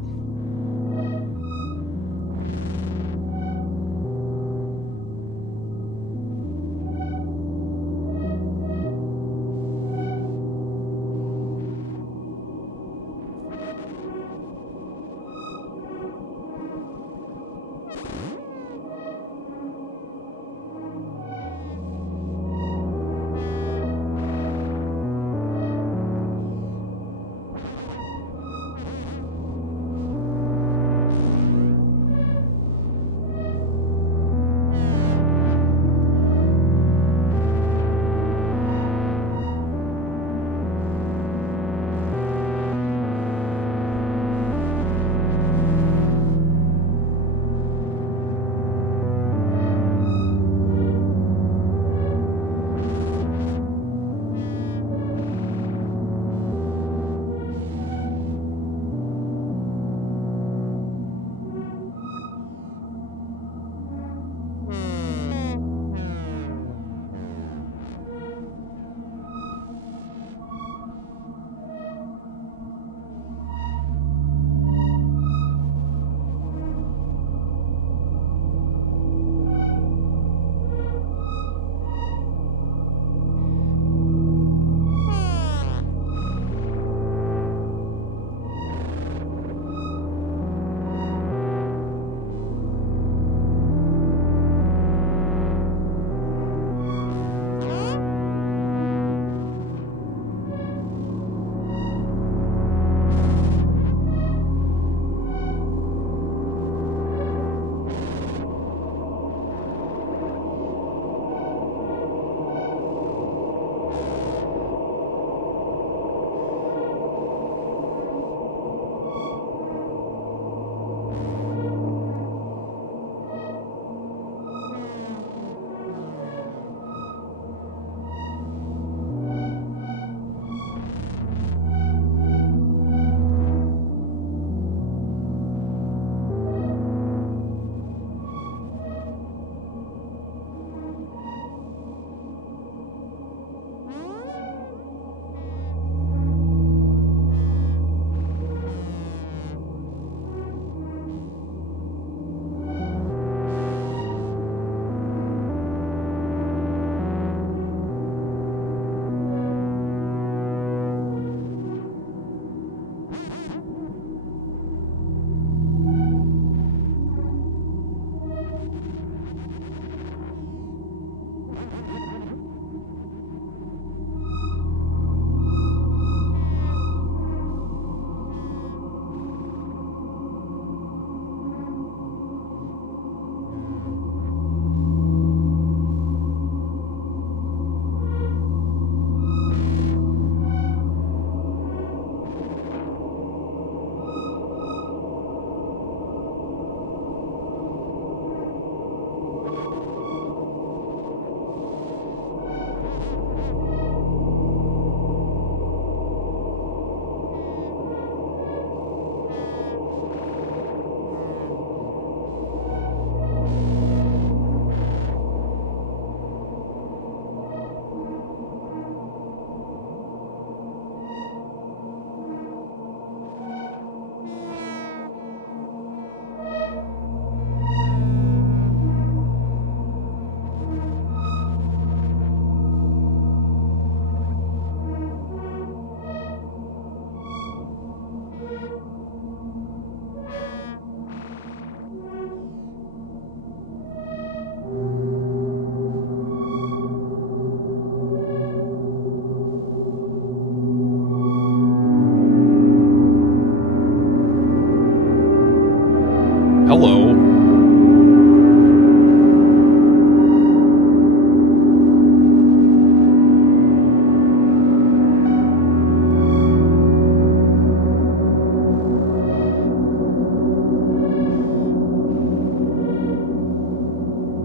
Hello.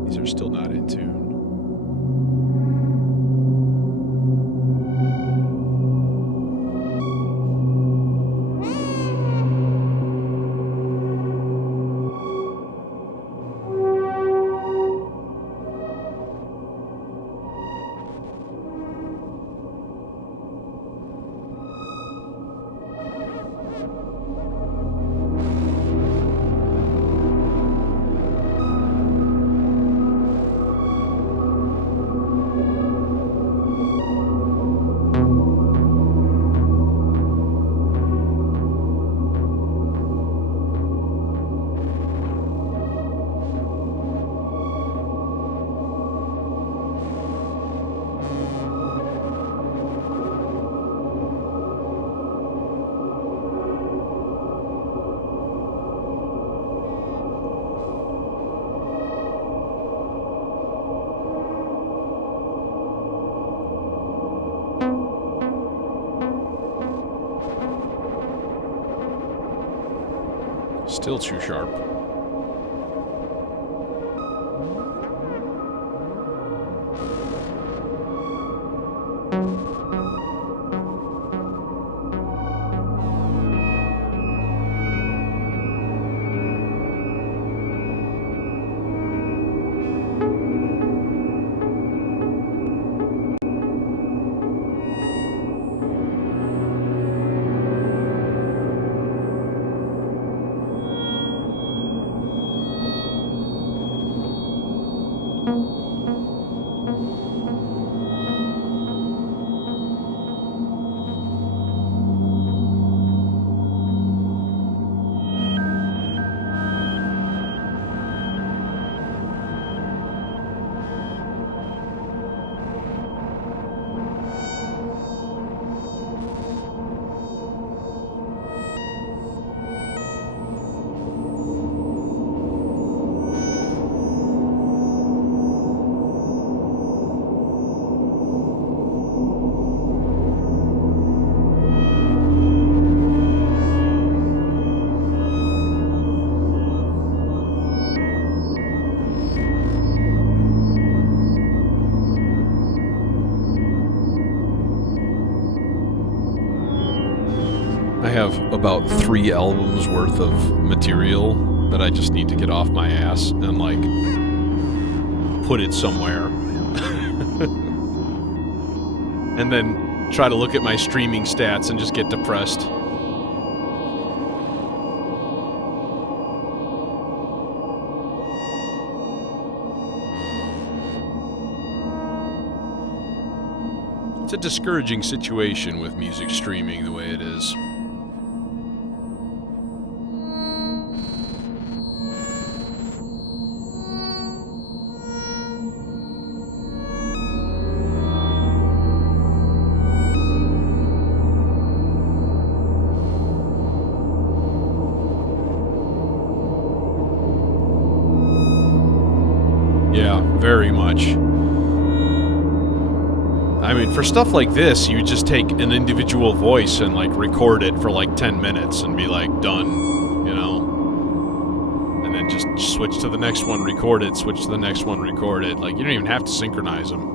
These are still not in tune. Still too sharp. I have about 3 albums worth of material that I just need to get off my ass and, like, put it somewhere. And then try to look at my streaming stats and just get depressed. It's a discouraging situation with music streaming the way it is. Yeah, very much. I mean, for stuff like this, you just take an individual voice and, like, record it for, like, 10 minutes and be, like, done, you know? And then just switch to the next one, record it, switch to the next one, record it. Like, you don't even have to synchronize them.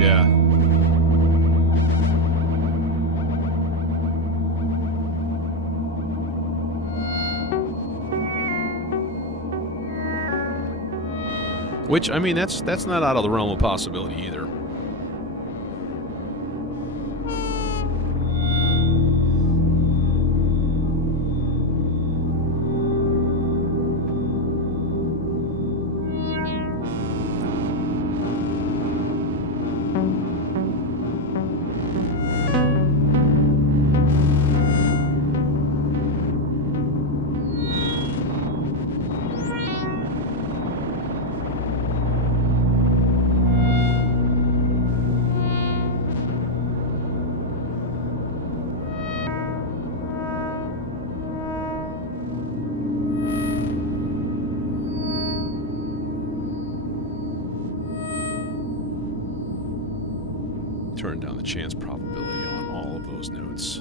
Yeah. Which, I mean, that's not out of the realm of possibility either. Turn down the chance probability on all of those notes.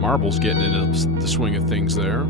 Marble's getting into the swing of things there.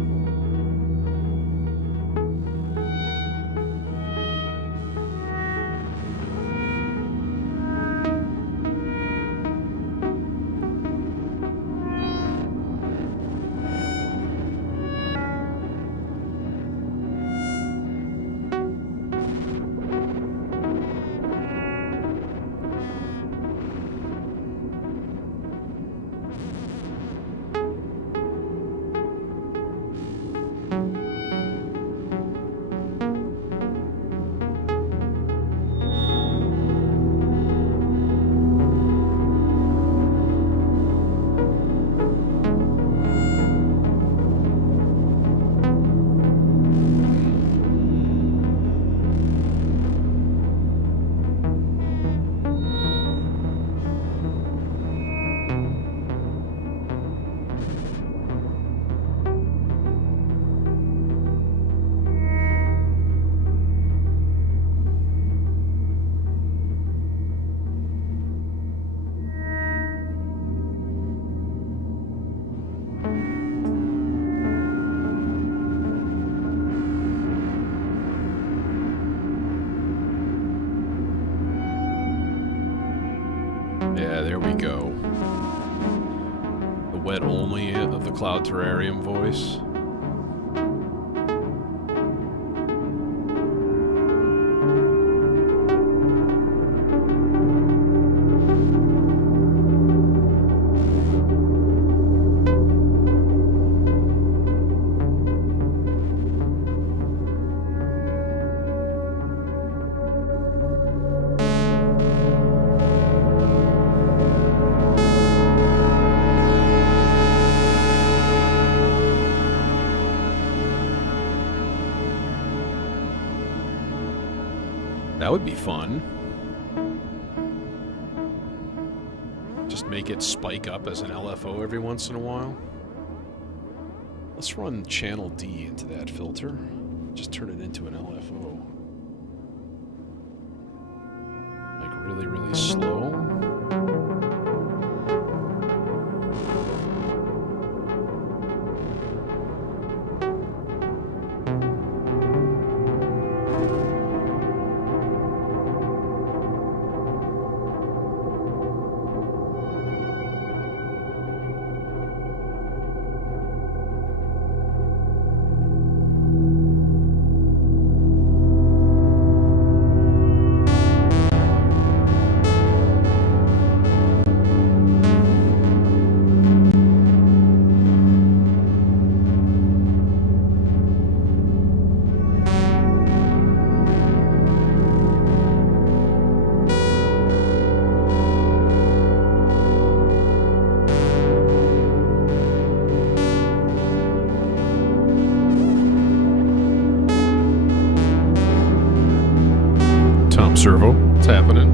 Yeah, there we go. The wet only of the Cloud Terrarium voice. That would be fun. Just make it spike up as an LFO every once in a while. Let's run channel D into that filter. Just turn it into an LFO. Like really, really slow. Servo, it's happening.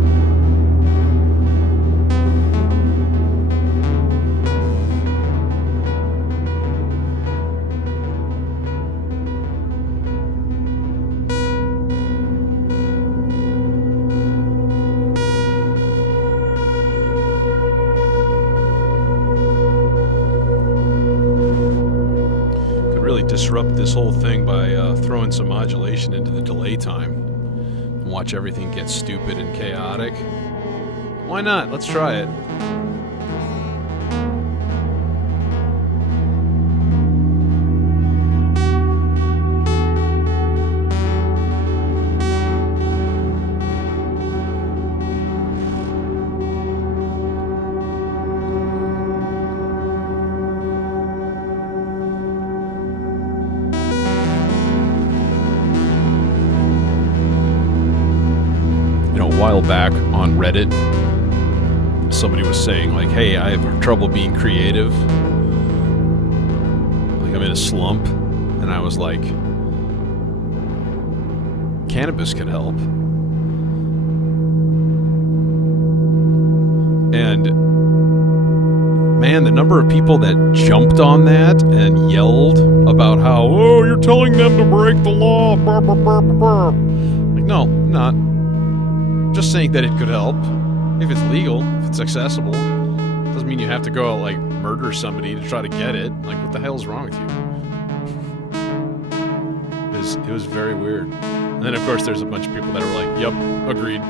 disrupt this whole thing by throwing some modulation into the delay time and watch everything get stupid and chaotic. Why not? Let's try it. A while back on Reddit, somebody was saying like, hey, I have trouble being creative, like I'm in a slump, and I was like, cannabis can help. And man, the number of people that jumped on that and yelled about how, oh, you're telling them to break the law, burr, burr, burr, burr. Like, no, I'm not. Just saying that it could help. If it's legal, if it's accessible. Doesn't mean you have to go out, like, murder somebody to try to get it. Like, what the hell is wrong with you? It was very weird. And then, of course, there's a bunch of people that are like, yep, agreed.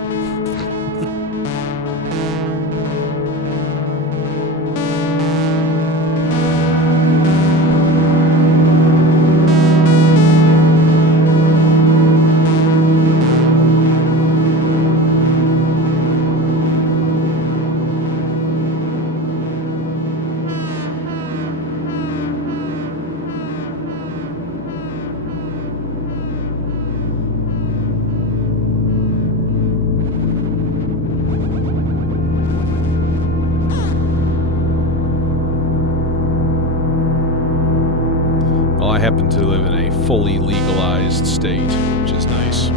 I happen to live in a fully legalized state, which is nice.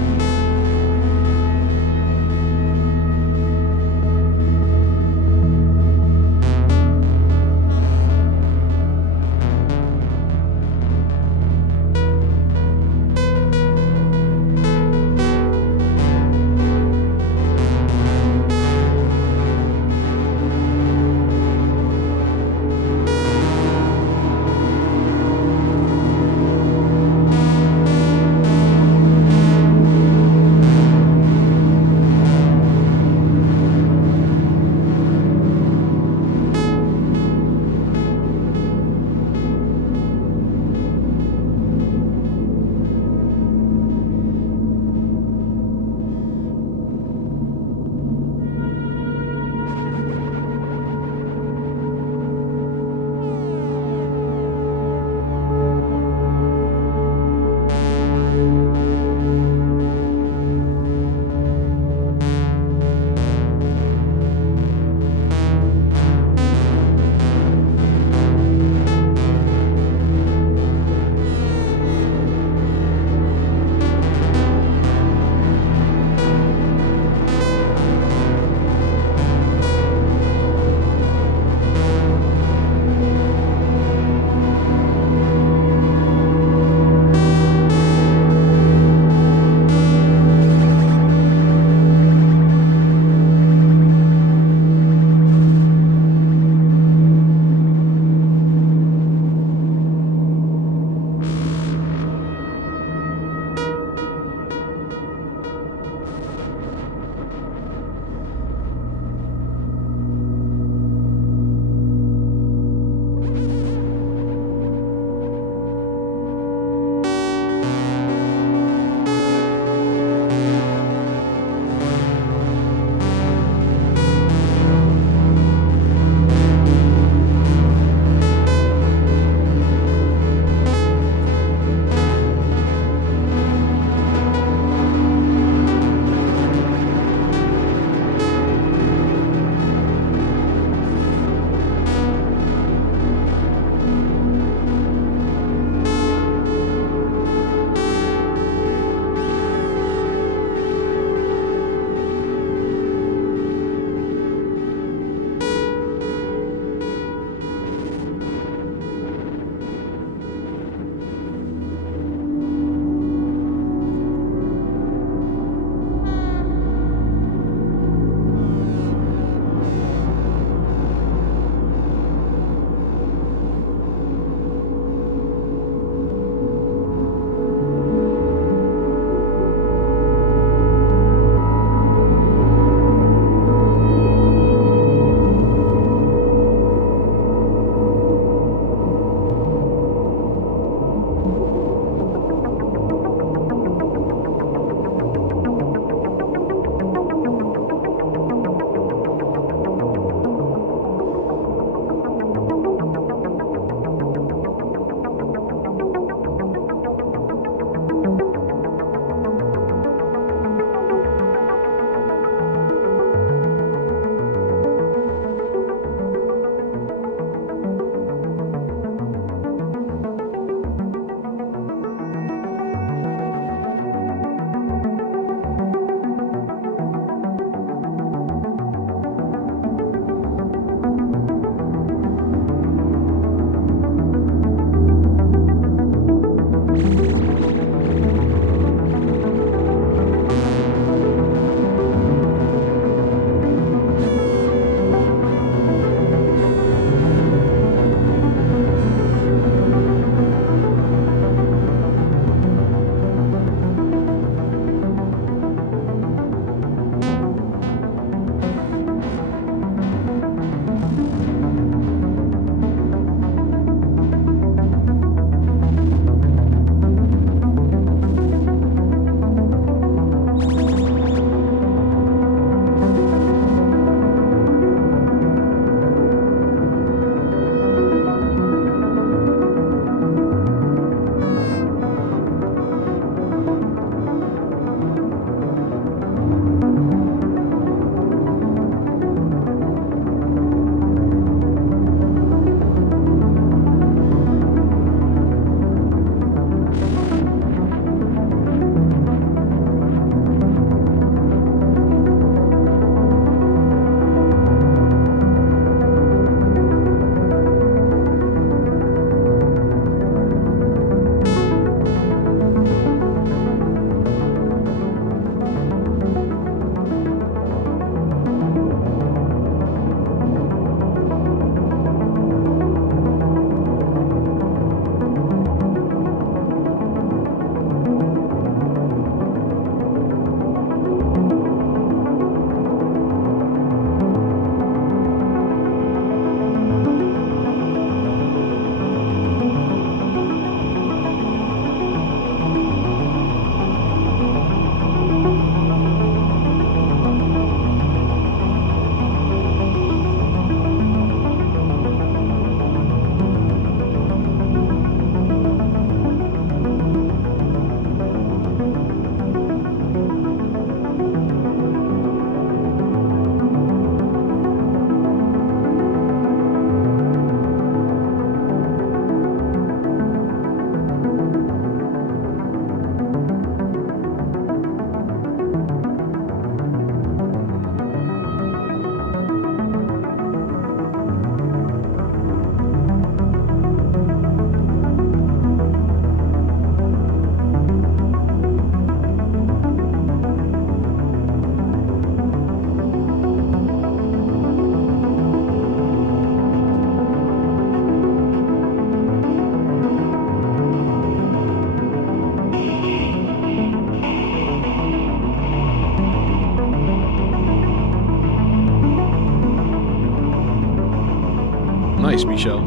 Nice, Michelle.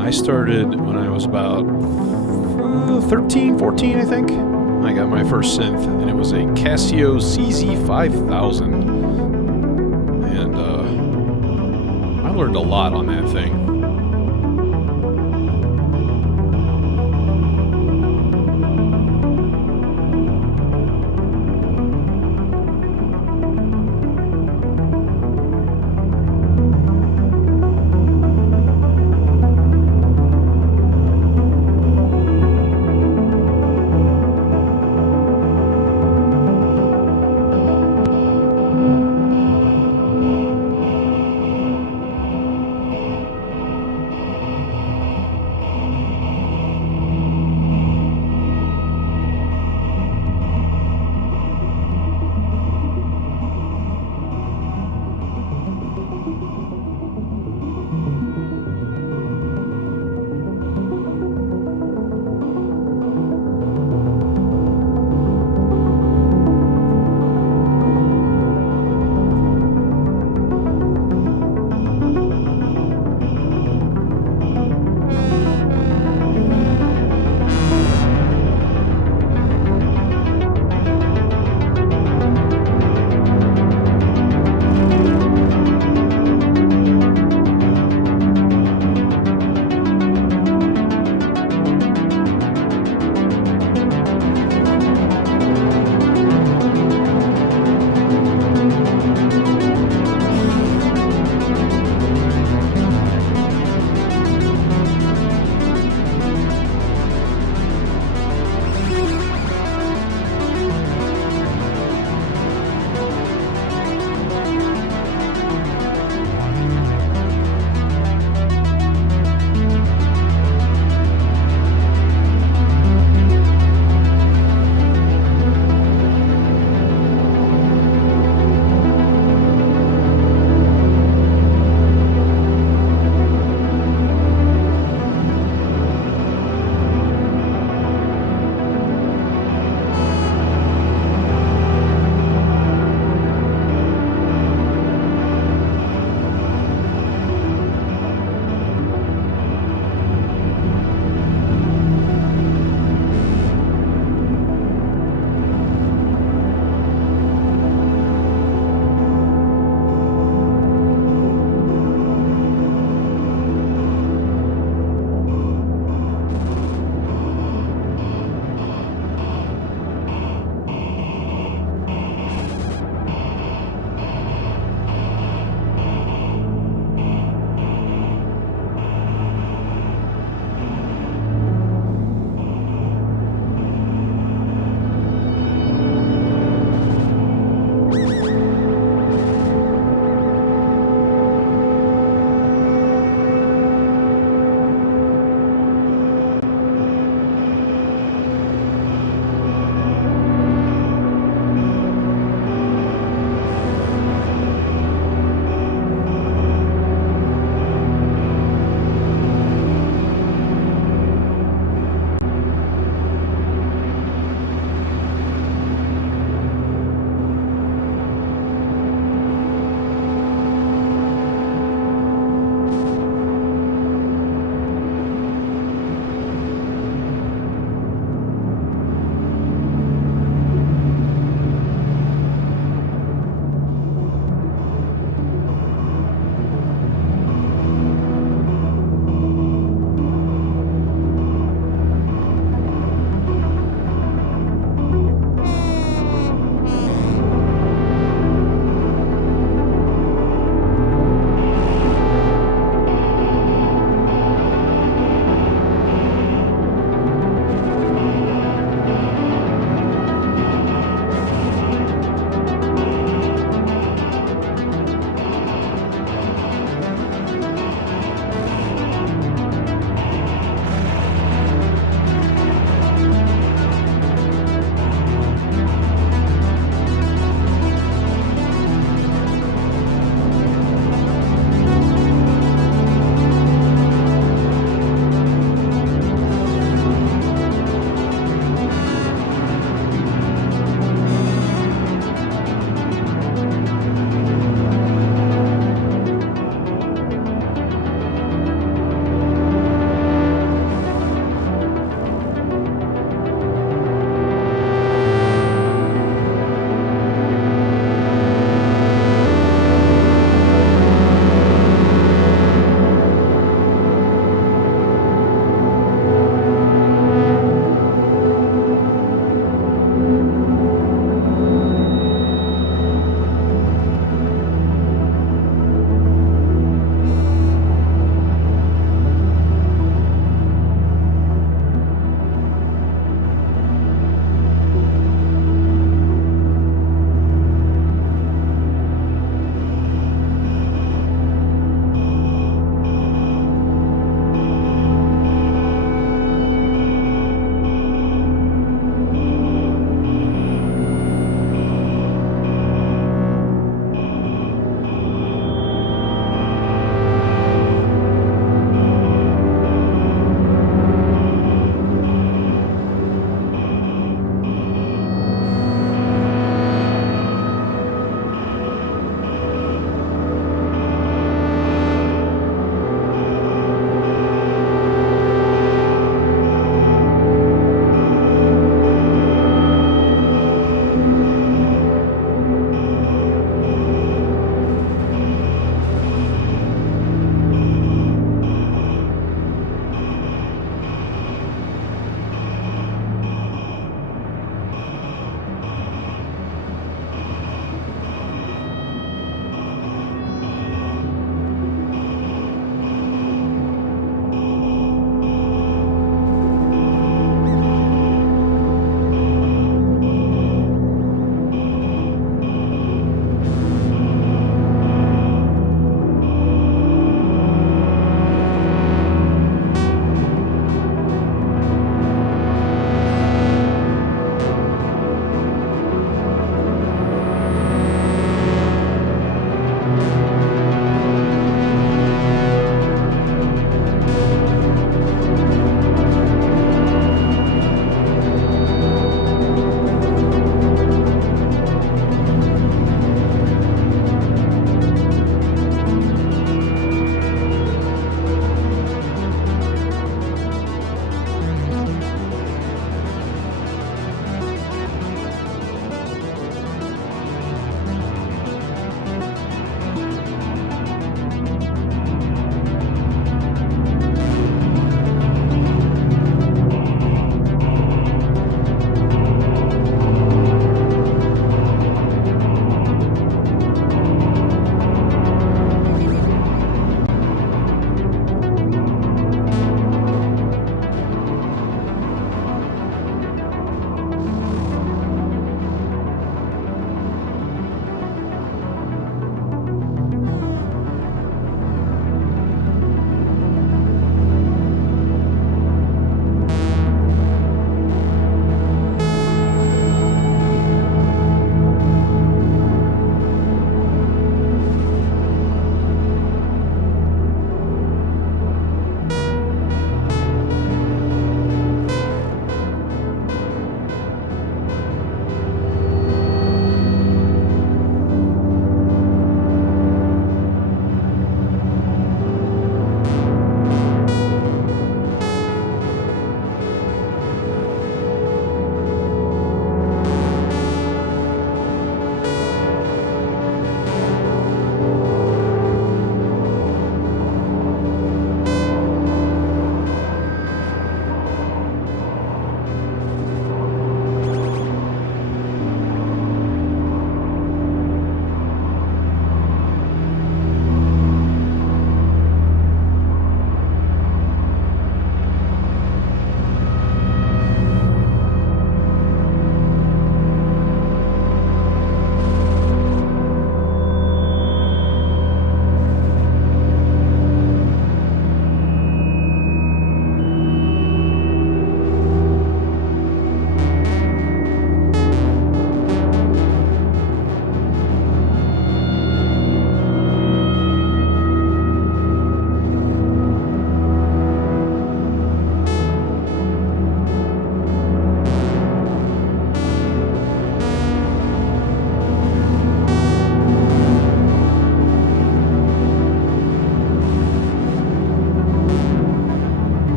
I started when I was about 13, 14, I think. I got my first synth, and it was a Casio CZ5000. And I learned a lot on that thing.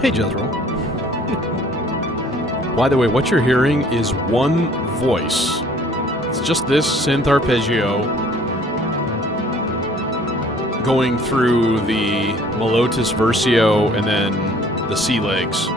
Hey, Jethro. By the way, what you're hearing is one voice. It's just this synth arpeggio going through the melodious versio and then the C legs.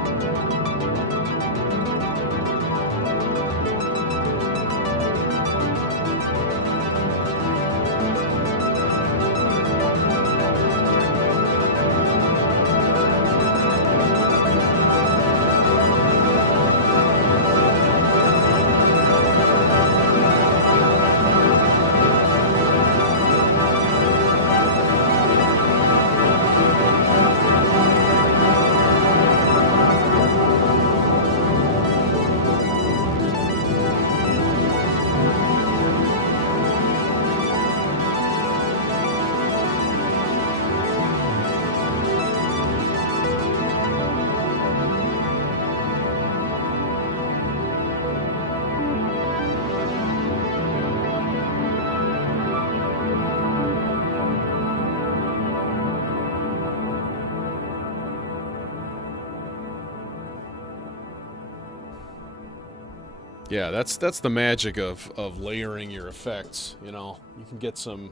Yeah, that's the magic of layering your effects, you know. You can get some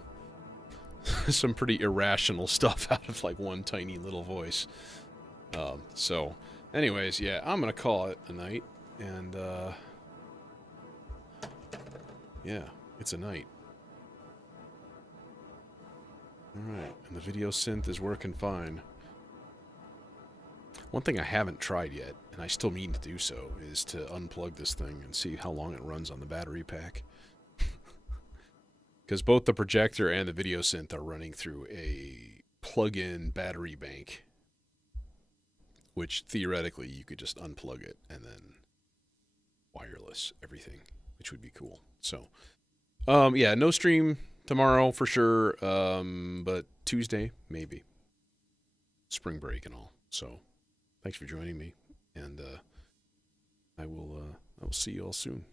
some pretty irrational stuff out of like one tiny little voice. So anyways, yeah, I'm gonna call it a night, and yeah, it's a night. Alright, and the video synth is working fine. One thing I haven't tried yet, and I still mean to do so, is to unplug this thing and see how long it runs on the battery pack. Because both the projector and the video synth are running through a plug-in battery bank, which theoretically you could just unplug it and then wireless everything, which would be cool. So, yeah, no stream tomorrow for sure, but Tuesday, maybe. Spring break and all, so... Thanks for joining me, and I will see you all soon.